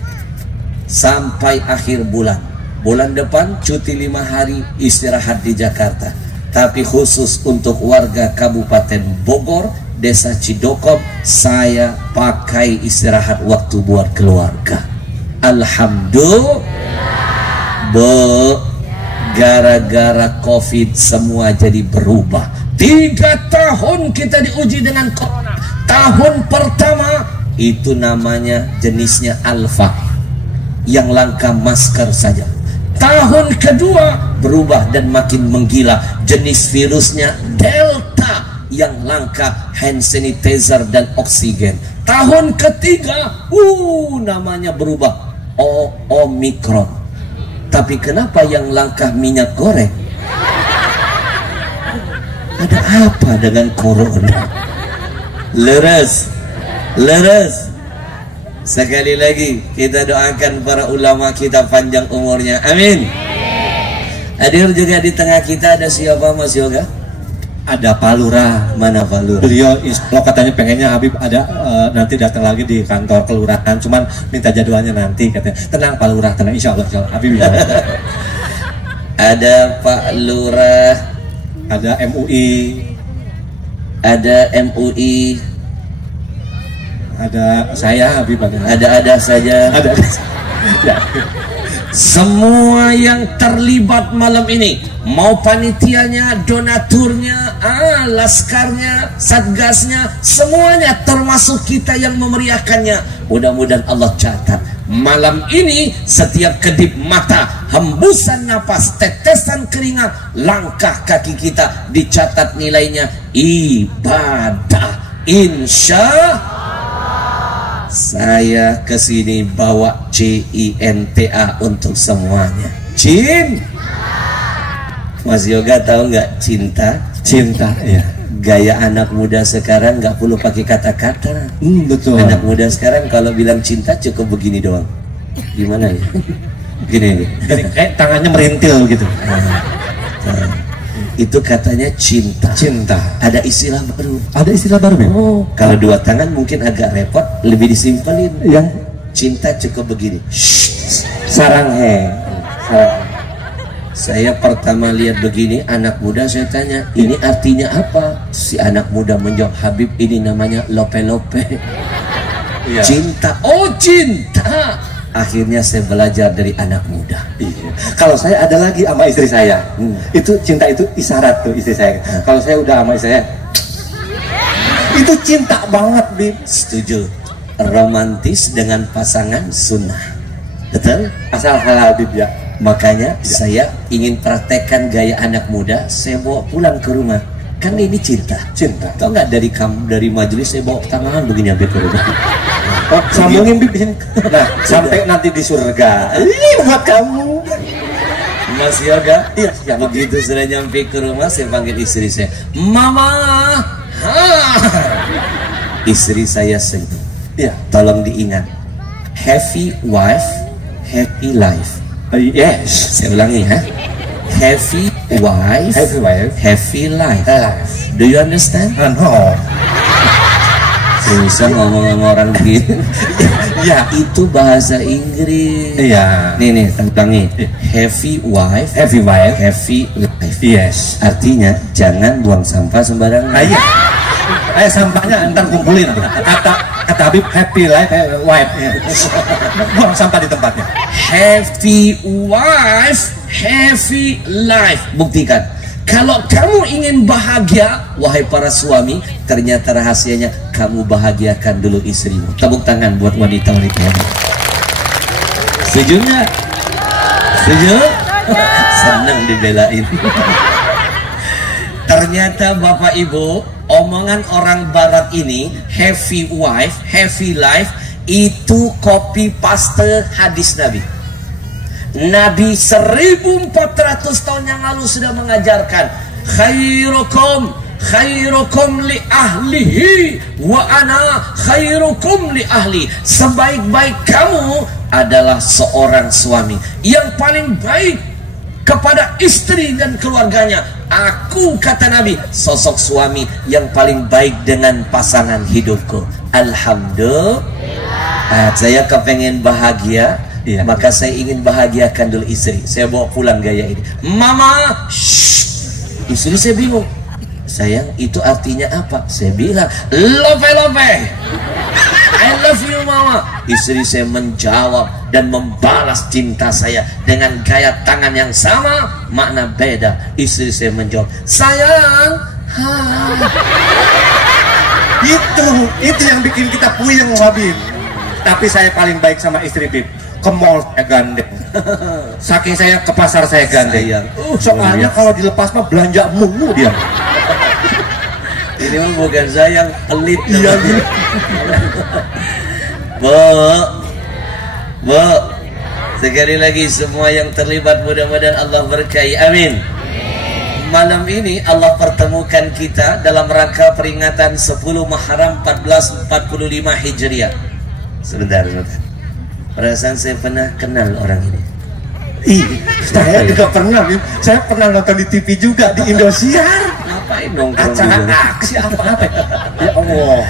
sampai akhir bulan. Bulan depan cuti 5 hari istirahat di Jakarta. Tapi khusus untuk warga Kabupaten Bogor, Desa Cidokom, saya pakai istirahat waktu buat keluarga. Alhamdulillah. Gara-gara COVID semua jadi berubah. 3 tahun kita diuji dengan corona. Tahun pertama itu namanya jenisnya alfa, yang langka masker saja. Tahun kedua berubah dan makin menggila, jenis virusnya delta, yang langka hand sanitizer dan oksigen. Tahun ketiga namanya berubah, Omikron. Tapi kenapa yang langka minyak goreng? Ada apa dengan corona? Leres. Sekali lagi kita doakan para ulama kita panjang umurnya, amin. Hadir juga di tengah kita ada siapa, Mas Yoga? Ada Pak Lurah. Mana Pak Lurah? Beliau kalau katanya pengennya Habib ada nanti datang lagi di kantor kelurahan, cuman minta jadwalnya nanti katanya. Tenang Pak Lurah, tenang, insya Allah Habib ya. Ada Pak Lurah, ada MUI, ada saya Habib, ada saja. Ya. Semua yang terlibat malam ini, mau panitianya, donaturnya, laskarnya, satgasnya, semuanya termasuk kita yang memeriahkannya. Mudah-mudahan Allah catat malam ini setiap kedip mata, hembusan napas, tetesan keringat, langkah kaki kita dicatat nilainya ibadah. Insya saya kesini bawa CINTA untuk semuanya. Mas Yoga tahu nggak cinta? Cinta ya. Gaya anak muda sekarang nggak perlu pakai kata-kata. Betul. Anak muda sekarang kalau bilang cinta cukup begini doang. Gimana ya? Gini. Kayak tangannya merintil gitu. Itu katanya cinta. Ada istilah baru. Oh, kalau 2 tangan mungkin agak repot, lebih disimpelin. Yang cinta cukup begini. Sarang he. Saya pertama lihat begini, anak muda, saya tanya, ini artinya apa? Si anak muda menjawab, Habib, ini namanya lope-lope. Iya. Cinta. Oh, cinta. Akhirnya saya belajar dari anak muda. Kalau saya ada lagi sama istri saya, itu cinta itu isyarat tuh istri saya. Kalau saya udah sama istri saya, itu cinta banget, Bib. Setuju. Romantis dengan pasangan sunnah. Betul? Asal halal, Bib ya. Makanya saya ingin praktekkan gaya anak muda, saya bawa pulang ke rumah. Kan ini cinta. Tau nggak, dari kamu, dari majelis saya bawa tangan begini sampai ke rumah. Oh, sambungin bib di sini. Nah, sampai nanti di surga. Ini buat kamu. Mas Yoga, Iya, begitu sudah nyampe ke rumah, saya panggil istri saya, Mama. Istri saya senyum. Iya. Tolong diingat, happy wife, happy life. Yes. Saya ulangi ya. Happy wife, happy life. Do you understand? No. Susah ngomong sama orang begini. Ya, Itu bahasa Inggris. iya. Nih, ulangi. Happy wife, happy life. Yes. Artinya jangan buang sampah sembarangan. Iya. Sampahnya ntar kumpulin. Kata Habib, happy life, wife. Buang sampah di tempatnya. Happy wife, happy life. Buktikan. Kalau kamu ingin bahagia, wahai para suami, ternyata rahasianya kamu bahagiakan dulu istrimu. Tepuk tangan buat wanita-wanita yang setuju nggak? Setuju? Senang dibelain. Ternyata Bapak Ibu, omongan orang Barat ini, happy wife, happy life, itu copy paste hadis Nabi. Nabi 1400 tahun yang lalu sudah mengajarkan, khairukum li ahlihi wa ana khairukum li ahli. Sebaik-baik kamu adalah seorang suami yang paling baik kepada istri dan keluarganya. Aku, kata Nabi, sosok suami yang paling baik dengan pasangan hidupku. Alhamdulillah. Saya kepengen bahagia. Iya. Maka saya ingin bahagiakan dulu istri. Saya bawa pulang gaya ini. Mama, shh. Istri saya bingung. Sayang, itu artinya apa? Saya bilang, love. I love you, Mama. Istri saya menjawab dan membalas cinta saya dengan gaya tangan yang sama, makna beda. Istri saya menjawab, sayang. Itu yang bikin kita puyeng, Habib. Tapi saya paling baik sama istri Bib. Ke mall saya gandeng, saking saya ke pasar saya gandeng. Soalnya kalau dilepas mah belanja mulu dia. Ini mah bukan saya yang pelit. Iya. Bu, sekali lagi semua yang terlibat mudah-mudahan Allah berkahi. Amin. Malam ini Allah pertemukan kita dalam rangka peringatan 10 Muharram 1445 Hijriah. Sebentar. Perasaan saya pernah kenal orang ini. Saya juga pernah, saya pernah nonton di TV juga di Indosiar. Ngapain nongkrong acara di aksi apa-apa. Ya Allah.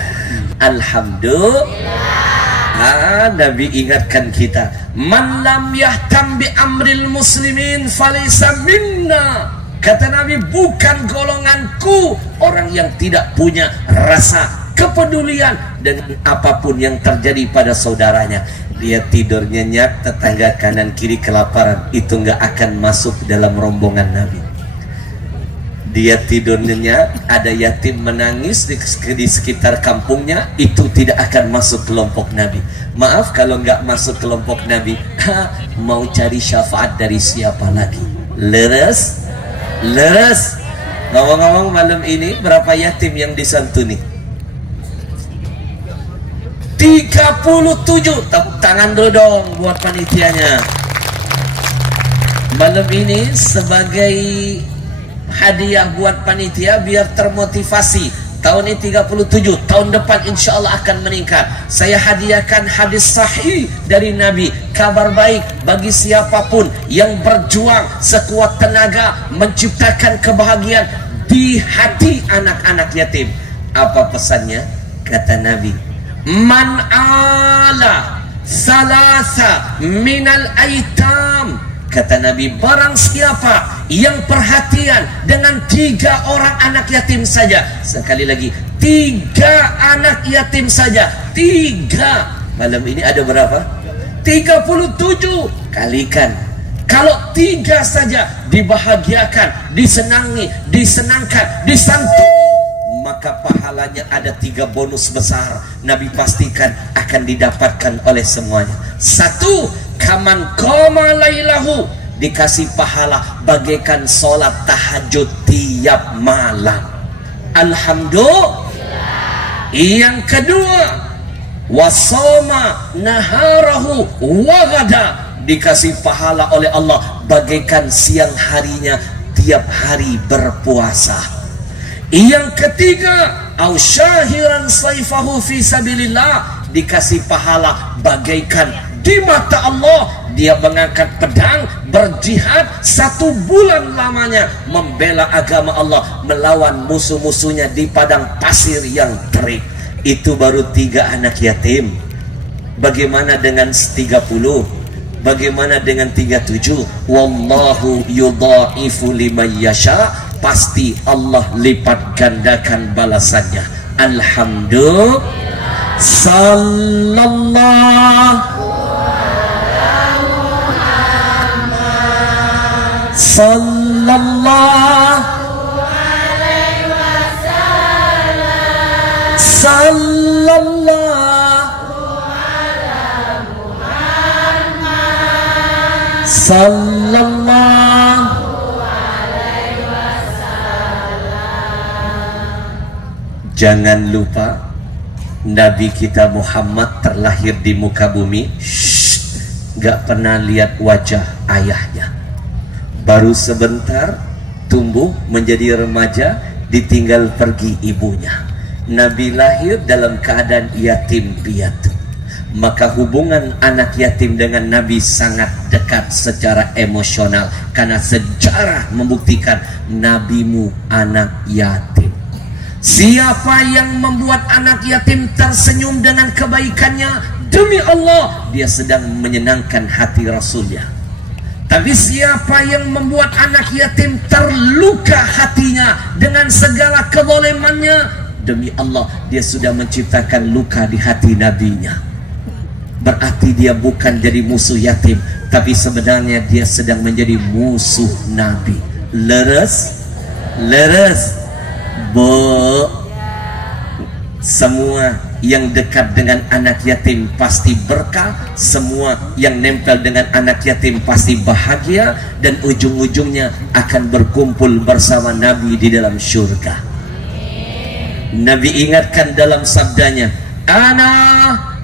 Alhamdulillah. Nabi ingatkan kita, man lam yahtam bi amril muslimin falaysa minna. Kata Nabi, bukan golonganku orang yang tidak punya rasa kepedulian dengan apapun yang terjadi pada saudaranya. Dia tidur nyenyak, tetangga kanan kiri kelaparan, itu nggak akan masuk dalam rombongan Nabi. Dia tidur nyenyak, ada yatim menangis di sekitar kampungnya, itu tidak akan masuk kelompok Nabi. Maaf kalau nggak masuk kelompok Nabi, mau cari syafaat dari siapa lagi? Leres. Ngomong-ngomong, malam ini berapa yatim yang disantuni? 37. Tepuk tangan dulu dong buat panitianya. Malam ini sebagai hadiah buat panitia biar termotivasi. Tahun ini 37, tahun depan insya Allah akan meningkat. Saya hadiahkan hadis sahih dari Nabi, kabar baik bagi siapapun yang berjuang sekuat tenaga menciptakan kebahagiaan di hati anak-anak yatim. Apa pesannya? Kata Nabi, man ala salasa minal aitam. Kata Nabi, barang siapa yang perhatian dengan 3 orang anak yatim saja. Sekali lagi, 3 anak yatim saja. 3. Malam ini ada berapa? 37. Kalikan. Kalau 3 saja dibahagiakan, disenangi, disenangkan, disantuni, maka pahalanya ada 3 bonus besar. Nabi pastikan akan didapatkan oleh semuanya. 1, kaman qama lailahu, dikasih pahala bagaikan sholat tahajud tiap malam. Alhamdulillah. Yang kedua, wasoma naharahu wagada, dikasih pahala oleh Allah bagaikan siang harinya tiap hari berpuasa. Yang ketiga, au syahiran saifahu fi sabilillah, dikasih pahala bagaikan di mata Allah dia mengangkat pedang berjihad 1 bulan lamanya membela agama Allah melawan musuh-musuhnya di padang pasir yang terik. Itu baru 3 anak yatim. Bagaimana dengan 30? Bagaimana dengan 37? Wallahu yudha'ifu liman yasha, pasti Allah lipat gandakan balasannya. Alhamdulillah. Sallallahu alaihi wasallam. Sallallahu alaihi wasallam. Jangan lupa Nabi kita Muhammad terlahir di muka bumi, gak pernah lihat wajah ayahnya. Baru sebentar tumbuh menjadi remaja, ditinggal pergi ibunya. Nabi lahir dalam keadaan yatim piatu. Maka hubungan anak yatim dengan Nabi sangat dekat secara emosional, karena sejarah membuktikan nabimu anak yatim. Siapa yang membuat anak yatim tersenyum dengan kebaikannya, demi Allah dia sedang menyenangkan hati Rasulnya. Tapi siapa yang membuat anak yatim terluka hatinya dengan segala kebolemannya, demi Allah dia sudah menciptakan luka di hati nabinya. Berarti dia bukan jadi musuh yatim, tapi sebenarnya dia sedang menjadi musuh Nabi. Leres? Semua yang dekat dengan anak yatim pasti berkah, semua yang nempel dengan anak yatim pasti bahagia, dan ujung-ujungnya akan berkumpul bersama Nabi di dalam syurga. Nabi ingatkan dalam sabdanya, ana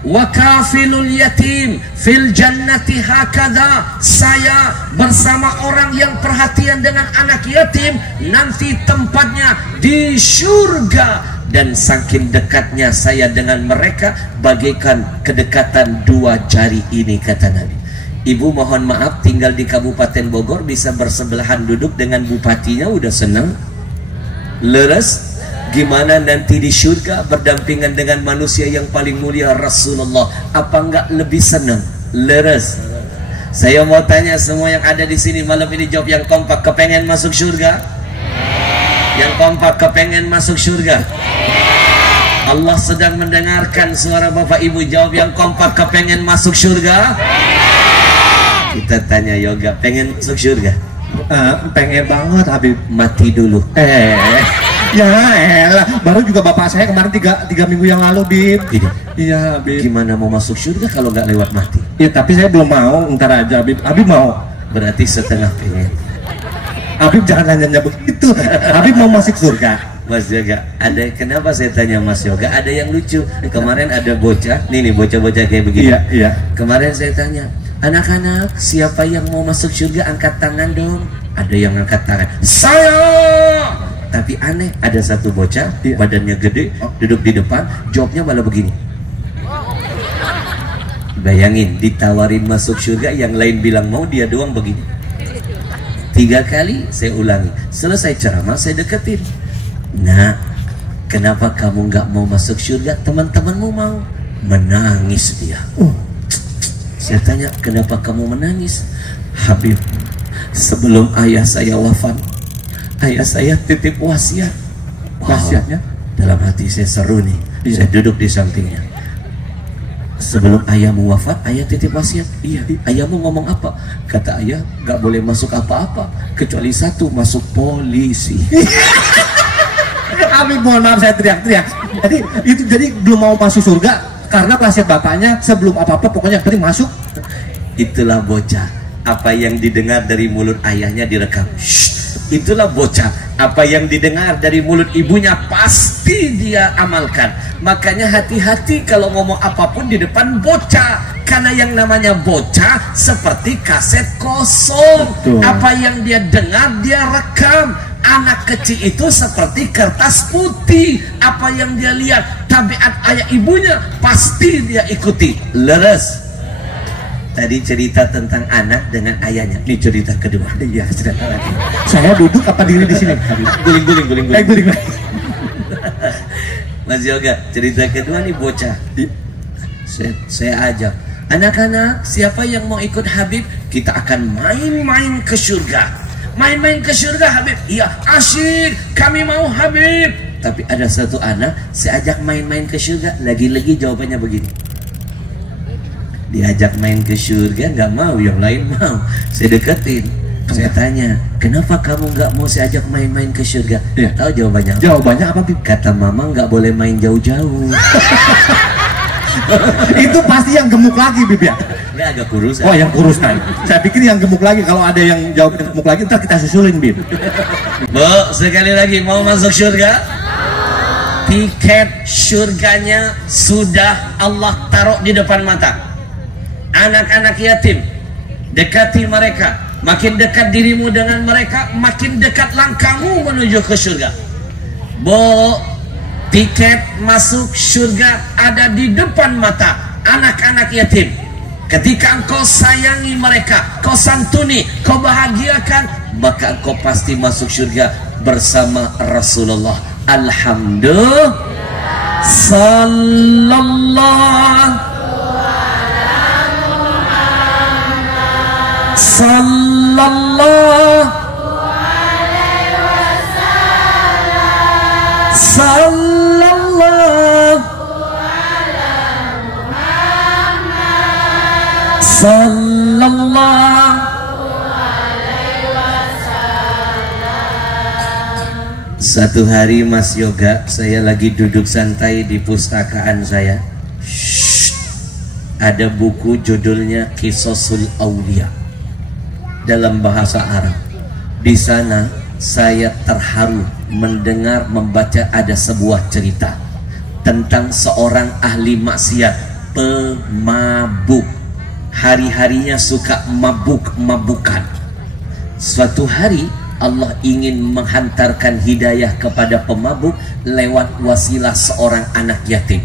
wa kafilul yatim fil jannati hakadha, saya bersama orang yang perhatian dengan anak yatim nanti tempatnya di syurga. Dan saking dekatnya saya dengan mereka bagaikan kedekatan 2 jari ini, kata Nabi. Ibu mohon maaf tinggal di Kabupaten Bogor bisa bersebelahan duduk dengan bupatinya, udah senang. Leres? Gimana nanti di surga berdampingan dengan manusia yang paling mulia Rasulullah? Apa enggak lebih senang? Leres? Saya mau tanya semua yang ada di sini malam ini, jawab yang kompak. Kepengen masuk surga? Yang kompak kepengen masuk surga? Allah sedang mendengarkan suara bapak ibu, jawab yang kompak. Kepengen masuk surga? Kita tanya yoga, pengen masuk surga? Pengen banget Habib. Mati dulu. Ya elah, baru juga bapak saya kemarin 3 minggu yang lalu, Bib. Iya, Bib. Gimana mau masuk surga kalau nggak lewat mati? Ya tapi saya belum mau, ntar aja, Bib. Habib mau. Berarti setengah pengen. Habib jangan nanya begitu. Habib mau masuk surga. Mas Yoga, ada kenapa saya tanya Mas Yoga? Ada yang lucu. Kemarin ada bocah, nih bocah-bocah kayak begini. Iya. Kemarin saya tanya, anak-anak siapa yang mau masuk surga angkat tangan dong. Ada yang angkat tangan, saya. Tapi aneh, ada satu bocah, badannya gede, duduk di depan, jawabnya malah begini. Bayangin, ditawarin masuk surga, yang lain bilang mau, dia doang begini. 3 kali saya ulangi. Selesai ceramah saya deketin. Nah, kenapa kamu nggak mau masuk surga? Teman-temanmu mau. Menangis dia. Saya tanya, kenapa kamu menangis? Habib, sebelum ayah saya wafat, ayah saya titip wasiat. Wasiatnya? Dalam hati saya seru nih. Saya duduk di sampingnya. Sebelum ayahmu wafat, ayah titip wasiat. Iya. Ayahmu ngomong apa? Kata ayah, gak boleh masuk apa-apa kecuali satu, masuk polisi. Habib mohon maaf saya teriak-teriak. Jadi belum mau masuk surga karena wasiat bapaknya sebelum apa-apa pokoknya yang penting masuk. Itulah bocah. apa yang didengar dari mulut ayahnya direkam. Itulah bocah, apa yang didengar dari mulut ibunya pasti dia amalkan. Makanya hati-hati kalau ngomong apapun di depan bocah, karena yang namanya bocah seperti kaset kosong. Betul. Apa yang dia dengar dia rekam. Anak kecil itu seperti kertas putih, apa yang dia lihat tabiat ayah ibunya pasti dia ikuti. Leres. Tadi cerita tentang anak dengan ayahnya. Ini cerita kedua. Iya, cerita lagi. Saya duduk apa diri di sini? Guling. Guling. Mas Yoga, cerita kedua nih bocah. Saya ajak anak-anak, siapa yang mau ikut Habib? Kita akan main-main ke surga. Main-main ke surga Habib. Iya, asyik, kami mau Habib. Tapi ada satu anak saya ajak main-main ke surga, lagi-lagi jawabannya begini. Diajak main ke surga nggak mau, yang lain mau. Saya deketin, saya tanya, kenapa kamu nggak mau saya ajak main-main ke surga? Ya. Tahu jawabannya apa? Jawabannya apa, Bib? Kata mama nggak boleh main jauh-jauh. Itu pasti yang gemuk lagi, Bib ya? Ini agak kurus. Oh, yang kurus kan? Saya pikir yang gemuk lagi. Kalau ada yang jauh gemuk lagi, ntar kita susulin, Bib. Bu, sekali lagi mau masuk surga? Tiket surganya sudah Allah taruh di depan mata. Anak-anak yatim, dekati mereka. Makin dekat dirimu dengan mereka, makin dekat langkahmu menuju ke surga. Bu, tiket masuk surga ada di depan mata anak-anak yatim. Ketika engkau sayangi mereka, kau santuni, kau bahagiakan, maka engkau pasti masuk surga bersama Rasulullah. Alhamdulillah. Sallallahu alaihi wasallam. Sallallahu alaihi wasallam. Satu hari Mas Yoga, saya lagi duduk santai di pustakaan saya. Ada buku judulnya Qisasul Aulia dalam bahasa Arab. Di sana saya terharu mendengar membaca ada sebuah cerita tentang seorang ahli maksiat, pemabuk. Hari-harinya suka mabuk-mabukan. Suatu hari Allah ingin menghantarkan hidayah kepada pemabuk lewat wasilah seorang anak yatim.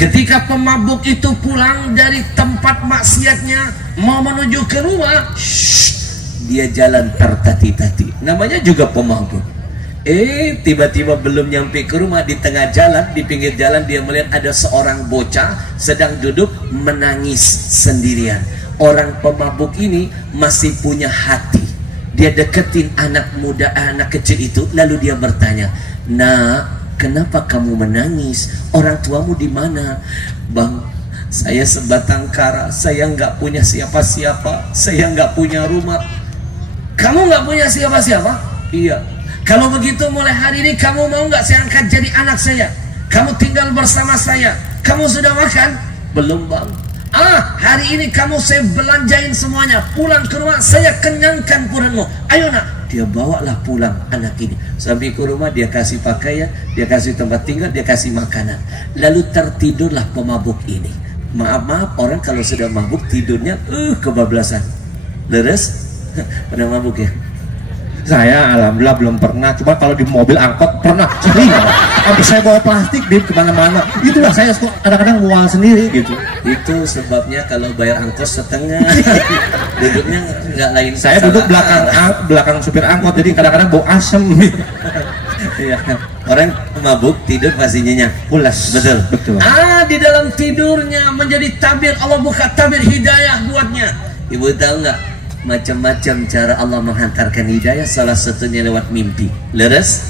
Ketika pemabuk itu pulang dari tempat maksiatnya mau menuju ke rumah, dia jalan tertati-tati. Namanya juga pemabuk. Tiba-tiba belum nyampe ke rumah, di tengah jalan, di pinggir jalan dia melihat ada seorang bocah sedang duduk menangis sendirian. Orang pemabuk ini masih punya hati. Dia deketin anak muda, anak kecil itu, lalu dia bertanya, "Nak, kenapa kamu menangis? Orang tuamu di mana?" "Bang, saya sebatang kara, saya nggak punya siapa-siapa, saya nggak punya rumah." "Kamu nggak punya siapa-siapa?" "Iya." "Kalau begitu mulai hari ini kamu mau nggak saya angkat jadi anak saya? Kamu tinggal bersama saya. Kamu sudah makan?" "Belum, Bang." "Hari ini kamu saya belanjain semuanya. Pulang ke rumah saya kenyangkan perutmu. Ayo nak." Dia bawalah pulang anak ini. Sampai ke rumah dia kasih pakaian, dia kasih tempat tinggal, dia kasih makanan. Lalu tertidurlah pemabuk ini. Maaf, orang kalau sudah mabuk tidurnya kebablasan. Leres? Pernah mabuk ya? Saya alhamdulillah belum pernah, cuma kalau di mobil angkot pernah sering. Sampai saya bawa plastik di kemana-mana. Itulah saya suka kadang-kadang mual sendiri gitu. Itu sebabnya kalau bayar angkot setengah, duduknya nggak lain. Saya duduk belakang supir angkot, jadi kadang-kadang bau asem. Iya. Orang mabuk tidur pasti nyenyak, pulas. Betul. Di dalam tidurnya menjadi tabir, Allah buka tabir hidayah buatnya. Ibu tahu nggak? Macam-macam cara Allah menghantarkan hidayah, salah satunya lewat mimpi. Leres?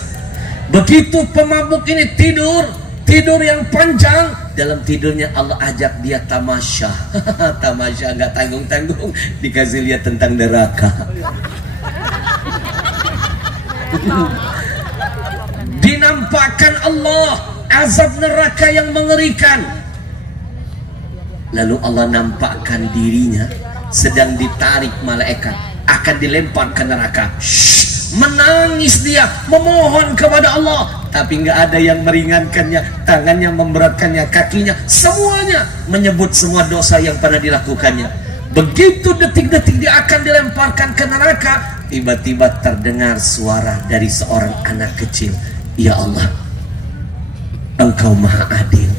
Begitu pemabuk ini tidur yang panjang, dalam tidurnya Allah ajak dia tamasya. Tamasya nggak tanggung-tanggung, dikasih lihat tentang neraka. Dinampakkan Allah azab neraka yang mengerikan. Lalu Allah nampakkan dirinya sedang ditarik malaikat, akan dilempar ke neraka. Menangis dia, memohon kepada Allah, tapi nggak ada yang meringankannya, tangannya memberatkannya, kakinya, semuanya menyebut semua dosa yang pernah dilakukannya. Begitu detik-detik dia akan dilemparkan ke neraka, tiba-tiba terdengar suara dari seorang anak kecil, "Ya Allah, Engkau maha adil,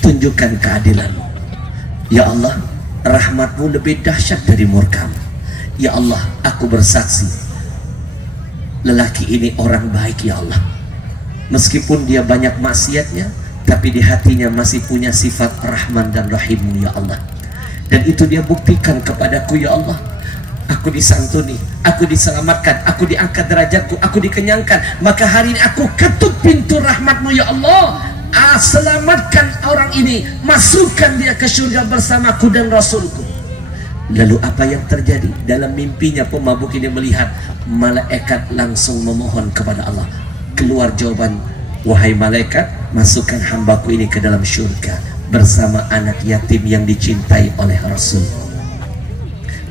tunjukkan keadilanmu. Ya Allah, rahmatmu lebih dahsyat dari murkamu. Ya Allah, aku bersaksi, lelaki ini orang baik ya Allah. Meskipun dia banyak maksiatnya, tapi di hatinya masih punya sifat Rahman dan Rahimmu ya Allah. Dan itu dia buktikan kepadaku ya Allah. Aku disantuni, aku diselamatkan, aku diangkat derajatku, aku dikenyangkan. Maka hari ini aku ketuk pintu rahmatmu ya Allah. Selamatkan orang ini, masukkan dia ke surga bersamaku dan Rasulku." Lalu apa yang terjadi? Dalam mimpinya pemabuk ini melihat malaikat langsung memohon kepada Allah. Keluar jawaban, "Wahai malaikat, masukkan hambaku ini ke dalam surga bersama anak yatim yang dicintai oleh Rasul."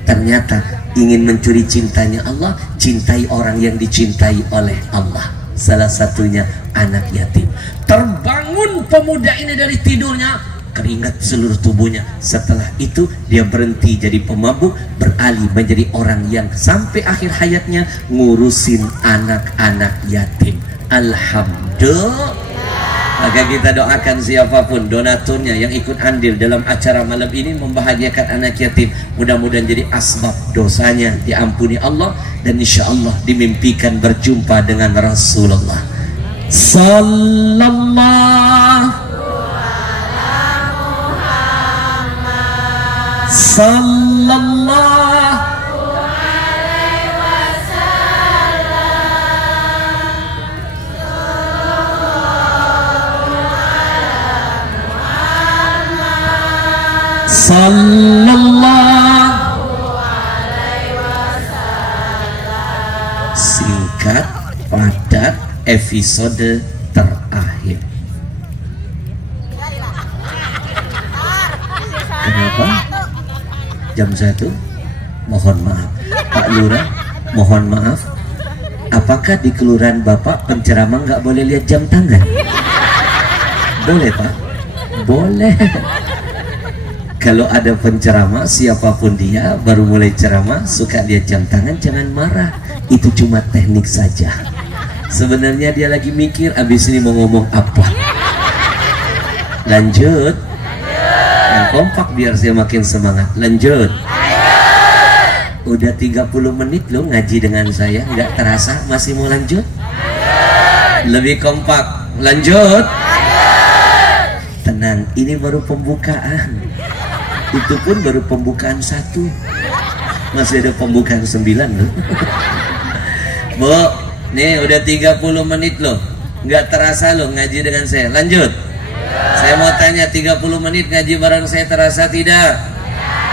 Ternyata ingin mencuri cintanya Allah, cintai orang yang dicintai oleh Allah. Salah satunya anak yatim. Terbangun pemuda ini dari tidurnya, keringat seluruh tubuhnya. Setelah itu dia berhenti jadi pemabuk, beralih menjadi orang yang sampai akhir hayatnya ngurusin anak-anak yatim. Alhamdulillah. Maka kita doakan siapapun donaturnya yang ikut andil dalam acara malam ini membahagiakan anak yatim, mudah-mudahan jadi asbab dosanya diampuni Allah, dan insya Allah dimimpikan berjumpa dengan Rasulullah Sallallahu Singkat, padat, episode terakhir. Kenapa? Jam 1? Mohon maaf Pak Lurah, mohon maaf. Apakah di kelurahan Bapak penceramah nggak boleh lihat jam tangan? Boleh Pak? Boleh. Kalau ada penceramah siapapun dia baru mulai ceramah suka lihat jam tangan, jangan marah. Itu cuma teknik saja. Sebenarnya dia lagi mikir abis ini mau ngomong apa. Lanjut. Yang kompak biar saya makin semangat. Lanjut. Udah 30 menit loh ngaji dengan saya, nggak terasa masih mau lanjut? Lebih kompak. Lanjut. Tenang, ini baru pembukaan. Itu pun baru pembukaan 1. Masih ada pembukaan 9 loh. Bu, nih udah 30 menit loh, nggak terasa loh ngaji dengan saya. Lanjut. Saya mau tanya, 30 menit ngaji bareng saya terasa tidak?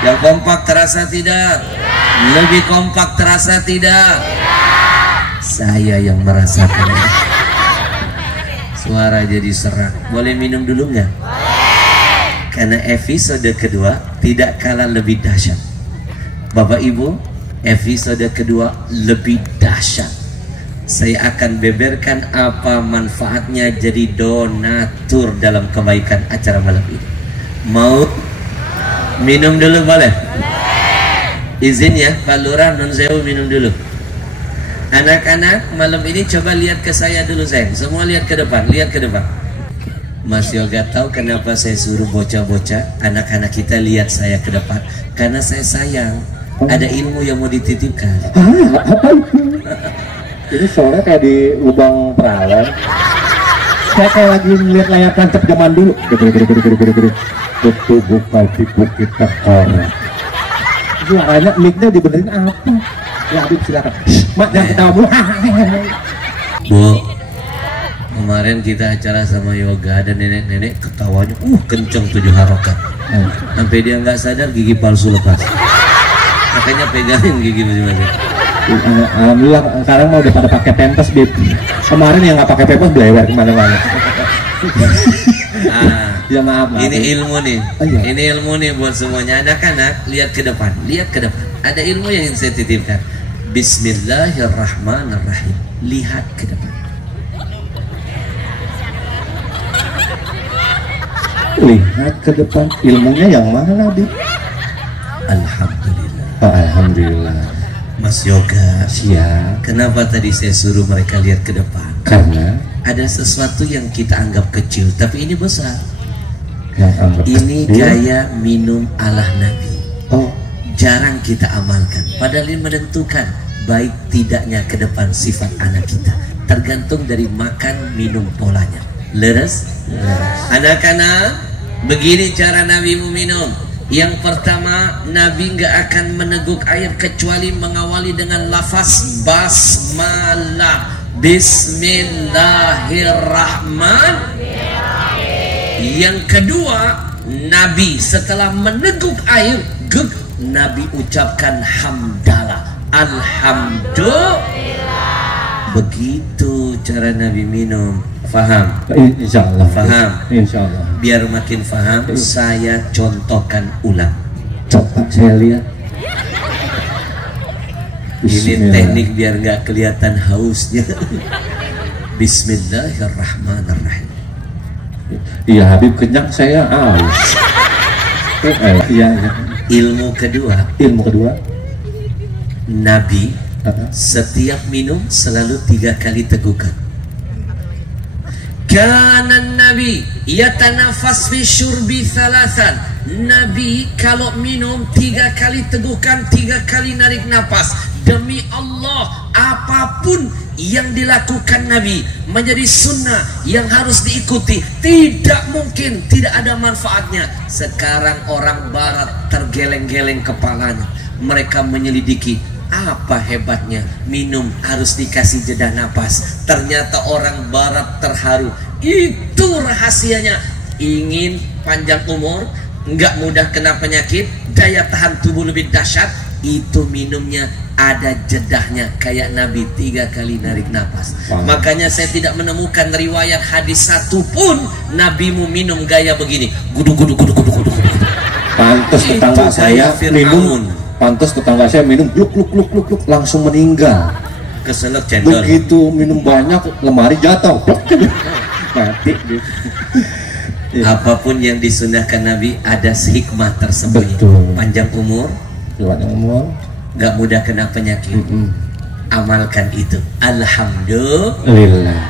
Yang kompak terasa tidak? Lebih kompak terasa tidak? Saya yang merasakan. Suara jadi serak. Boleh minum dulu nggak? Karena episode kedua tidak kalah lebih dahsyat. Bapak Ibu, episode kedua lebih dahsyat. Saya akan beberkan apa manfaatnya jadi donatur dalam kebaikan acara malam ini. Mau minum dulu boleh? Izin ya Pak Lurah, non sewu minum dulu. Anak-anak malam ini coba lihat ke saya dulu sayang. Semua lihat ke depan, lihat ke depan. Mas Yoga tahu kenapa saya suruh bocah-bocah anak-anak kita lihat saya ke depan? Karena saya sayang. Ada ilmu yang mau dititipkan. Apa itu? Ini soalnya kayak di lubang perawan. Saya kayak lagi ngeliat layar tancap zaman dulu. Betul bukan di bukit Tekora. Suaranya mic-nya dibenerin apa? Ya Habib silakan. Mak jangan ketawa mulu. Bu, kemarin kita acara sama Yoga dan nenek-nenek ketawanya kenceng 7 harokat. Sampai dia nggak sadar gigi palsu lepas. Makanya pegangin gigi masing-masing. Alhamdulillah sekarang mau udah pada pakai pampers, Bib. Kemarin yang nggak pakai pampers belewer kemana-mana. Ya maaf. Ini ilmu nih. Oh, iya. Ini ilmu nih buat semuanya. Anak-anak, lihat ke depan. Lihat ke depan. Ada ilmu yang ingin saya titipkan. Bismillahirrahmanirrahim. Lihat ke depan. Lihat ke depan. Ilmunya yang mana, Bi? Alhamdulillah. Alhamdulillah. Mas Yoga, Siap. kenapa tadi saya suruh mereka lihat ke depan? Karena Ada sesuatu yang kita anggap kecil, tapi ini besar. yang anggap Ini kecil. gaya minum ala Nabi. Oh, Jarang kita amalkan. Padahal ini menentukan baik tidaknya ke depan sifat anak kita. Tergantung dari makan minum polanya. Leres? Anak-anak, begini cara Nabi minum. Yang pertama, Nabi nggak akan meneguk air kecuali mengawali dengan lafaz basmalah. Bismillahirrahmanirrahim. Yang kedua, Nabi setelah meneguk air, Nabi ucapkan hamdalah. Alhamdulillah. Begitu cara Nabi minum. Faham? insyaallah. Faham? Insyaallah. Biar makin faham, saya contohkan ulang. Coba saya lihat. Ini teknik biar nggak kelihatan hausnya. Bismillahirrahmanirrahim. Iya, Habib kenyang, saya aus. Iya. Ilmu kedua, Ilmu kedua. Nabi setiap minum selalu 3 kali tegukan. Kana Nabi yatanafas fi syurbi thalathan. Nabi kalau minum 3 kali tegukan, 3 kali narik napas. Demi Allah, apapun yang dilakukan Nabi menjadi sunnah yang harus diikuti. Tidak mungkin tidak ada manfaatnya. Sekarang orang barat tergeleng-geleng kepalanya. Mereka menyelidiki apa hebatnya minum harus dikasih jeda napas. Ternyata orang barat terharu. Itu rahasianya. Ingin panjang umur, nggak mudah kena penyakit, daya tahan tubuh lebih dahsyat, itu minumnya ada jedahnya kayak Nabi 3 kali narik nafas. Makanya saya tidak menemukan riwayat hadis satu pun Nabi mu minum gaya begini, gudu. Pantes tetangga saya minum. Pantes tetangga saya minum gluk langsung meninggal. Keselak cendol. Begitu minum banyak, lemari jatuh. Mati gitu. Apapun yang disunahkan Nabi ada hikmah tersembunyi. Betul. Panjang umur, gak mudah kena penyakit. Amalkan itu. Alhamdulillah.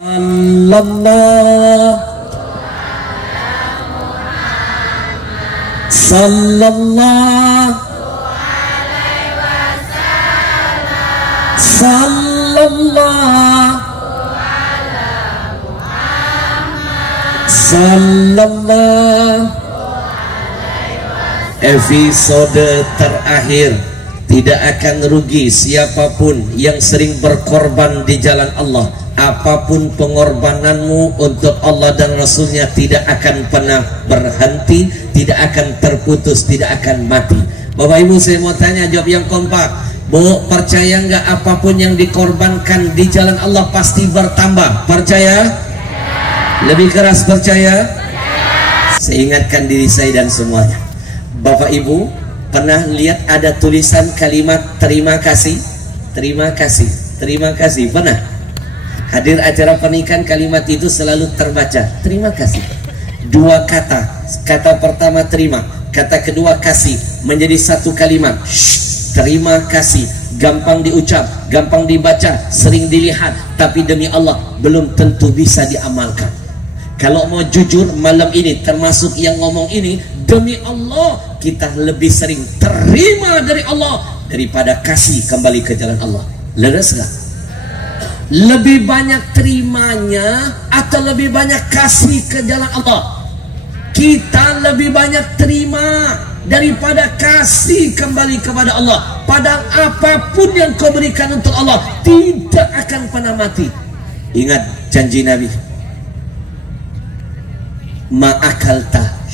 Allah sallallahu episode terakhir. Tidak akan rugi siapapun yang sering berkorban di jalan Allah. Apapun pengorbananmu untuk Allah dan Rasulnya tidak akan pernah berhenti, tidak akan terputus, tidak akan mati. Bapak Ibu, saya mau tanya, jawab yang kompak. Bu, percaya nggak apapun yang dikorbankan di jalan Allah pasti bertambah? Percaya? Lebih keras percaya? Saya ingatkan diri saya dan semuanya. Bapak Ibu, pernah lihat ada tulisan kalimat terima kasih? Terima kasih, terima kasih. Pernah? Hadir acara pernikahan, kalimat itu selalu terbaca. Terima kasih. 2 kata. Kata pertama terima, kata kedua kasih, menjadi satu kalimat. Terima kasih. Gampang diucap, gampang dibaca, sering dilihat, tapi demi Allah belum tentu bisa diamalkan. Kalau mau jujur, malam ini termasuk yang ngomong ini, demi Allah kita lebih sering terima dari Allah daripada kasih kembali ke jalan Allah. Leres gak? Lebih banyak terimanya atau lebih banyak kasih ke jalan Allah? Kita lebih banyak terima daripada kasih kembali kepada Allah. Padahal apapun yang kau berikan untuk Allah tidak akan pernah mati. Ingat janji Nabi, ma'akalta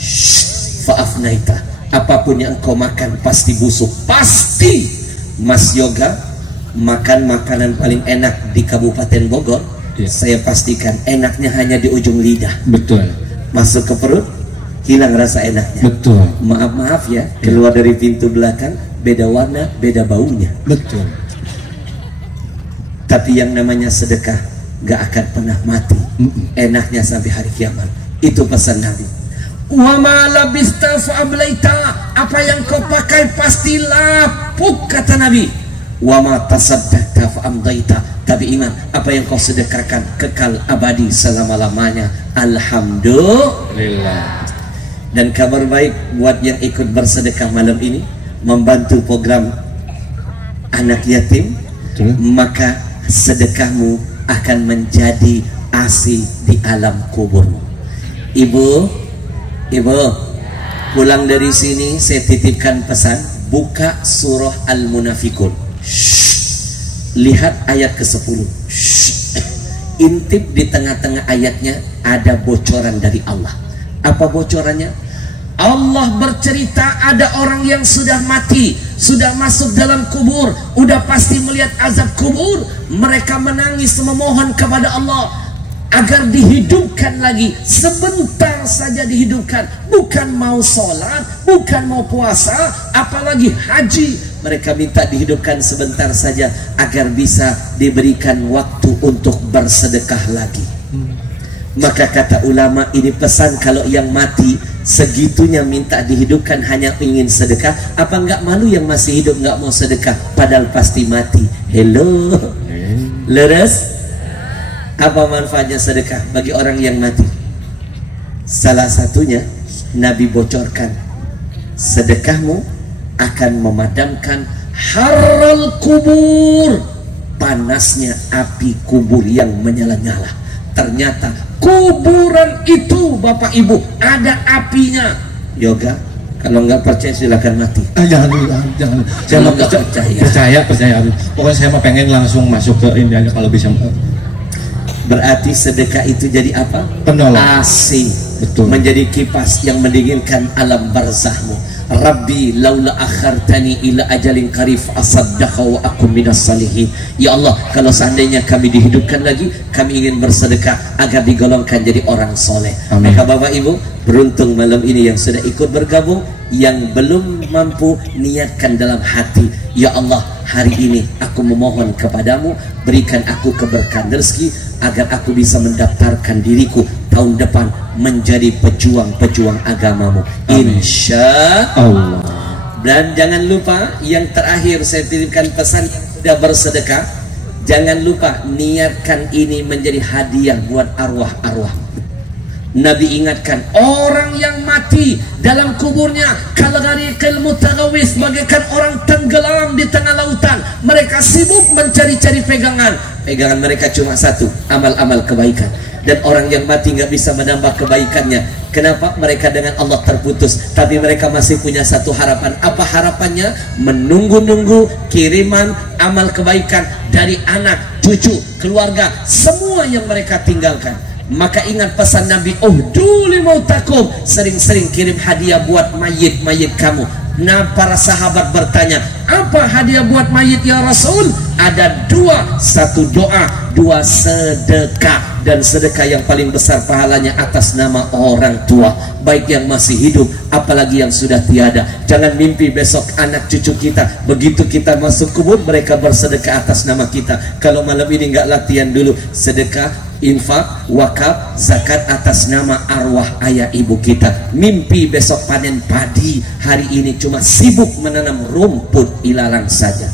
fa'afnaita. Apapun yang kau makan pasti busuk. Pasti. Mas Yoga makan makanan paling enak di Kabupaten Bogor, saya pastikan enaknya hanya di ujung lidah. Betul. masuk ke perut, hilang rasa enaknya. Betul. Maaf ya, keluar dari pintu belakang, beda warna, beda baunya. Betul. Tapi yang namanya sedekah gak akan pernah mati. Enaknya sampai hari kiamat. Itu pesan Nabi. Wa ma labista fa'ablaita, apa yang kau pakai pasti lapuk, kata Nabi. Wa ma tasaddaqta fa'amdaita, tapi ingat, apa yang kau sedekahkan kekal abadi selama-lamanya. Alhamdulillah. Dan kabar baik buat yang ikut bersedekah malam ini, membantu program anak yatim, maka sedekahmu akan menjadi ASI di alam kuburmu. Ibu, pulang dari sini saya titipkan pesan, buka surah Al-Munafikun. Lihat ayat ke-10. Intip di tengah-tengah ayatnya ada bocoran dari Allah. Apa bocorannya? Allah bercerita ada orang yang sudah mati, sudah masuk dalam kubur, udah pasti melihat azab kubur. Mereka menangis memohon kepada Allah agar dihidupkan lagi, sebentar saja dihidupkan. Bukan mau sholat, bukan mau puasa, apalagi haji. Mereka minta dihidupkan sebentar saja agar bisa diberikan waktu untuk bersedekah lagi. Maka kata ulama, ini pesan kalau yang mati segitunya minta dihidupkan hanya ingin sedekah, apa enggak malu yang masih hidup enggak mau sedekah padahal pasti mati? Hello, leres? Apa manfaatnya sedekah bagi orang yang mati? Salah satunya Nabi bocorkan, sedekahmu akan memadamkan harral kubur, panasnya api kubur yang menyala-nyala. Ternyata kuburan itu, Bapak Ibu, ada apinya. Yoga, kalau nggak percaya silakan mati. Jangan. Saya mau percaya. Pokoknya saya mau pengen langsung masuk ke ini aja kalau bisa. Berarti sedekah itu jadi apa? Penolong. ASI. Betul. Menjadi kipas yang mendinginkan alam barzahmu. Rabbi laula akhartani ila ajalin qarif asaddaqa wa akum minas salihin. Ya Allah, kalau seandainya kami dihidupkan lagi, kami ingin bersedekah agar digolongkan jadi orang soleh. Amin. Maka Bapak Ibu, beruntung malam ini yang sudah ikut bergabung. Yang belum mampu, niatkan dalam hati, ya Allah, hari ini aku memohon kepadamu, berikan aku keberkahan rezeki agar aku bisa mendaftarkan diriku tahun depan menjadi pejuang-pejuang agamamu. Insya Allah. Dan jangan lupa, yang terakhir saya titipkan pesan yang sudah bersedekah, jangan lupa niatkan ini menjadi hadiah buat arwah-arwah. Nabi ingatkan, orang yang mati dalam kuburnya kalgharikil mutaghawis, bagaikan orang tenggelam di tengah lautan. Mereka sibuk mencari-cari pegangan mereka cuma satu, amal-amal kebaikan. Dan orang yang mati nggak bisa menambah kebaikannya. Kenapa? Mereka dengan Allah terputus, tapi mereka masih punya satu harapan. Apa harapannya? Menunggu-nunggu kiriman amal kebaikan dari anak, cucu, keluarga, semua yang mereka tinggalkan. Maka ingat pesan Nabi, duli mautakum, sering-sering kirim hadiah buat mayit-mayit kamu. Nah, para sahabat bertanya, apa hadiah buat mayit ya Rasul? Ada dua, satu doa, dua sedekah. Dan sedekah yang paling besar pahalanya atas nama orang tua, baik yang masih hidup apalagi yang sudah tiada. Jangan mimpi besok anak cucu kita begitu kita masuk kubur mereka bersedekah atas nama kita. Kalau malam ini nggak latihan dulu sedekah, infak, wakaf, zakat atas nama arwah ayah ibu kita. Mimpi besok panen padi, hari ini cuma sibuk menanam rumput ilalang saja.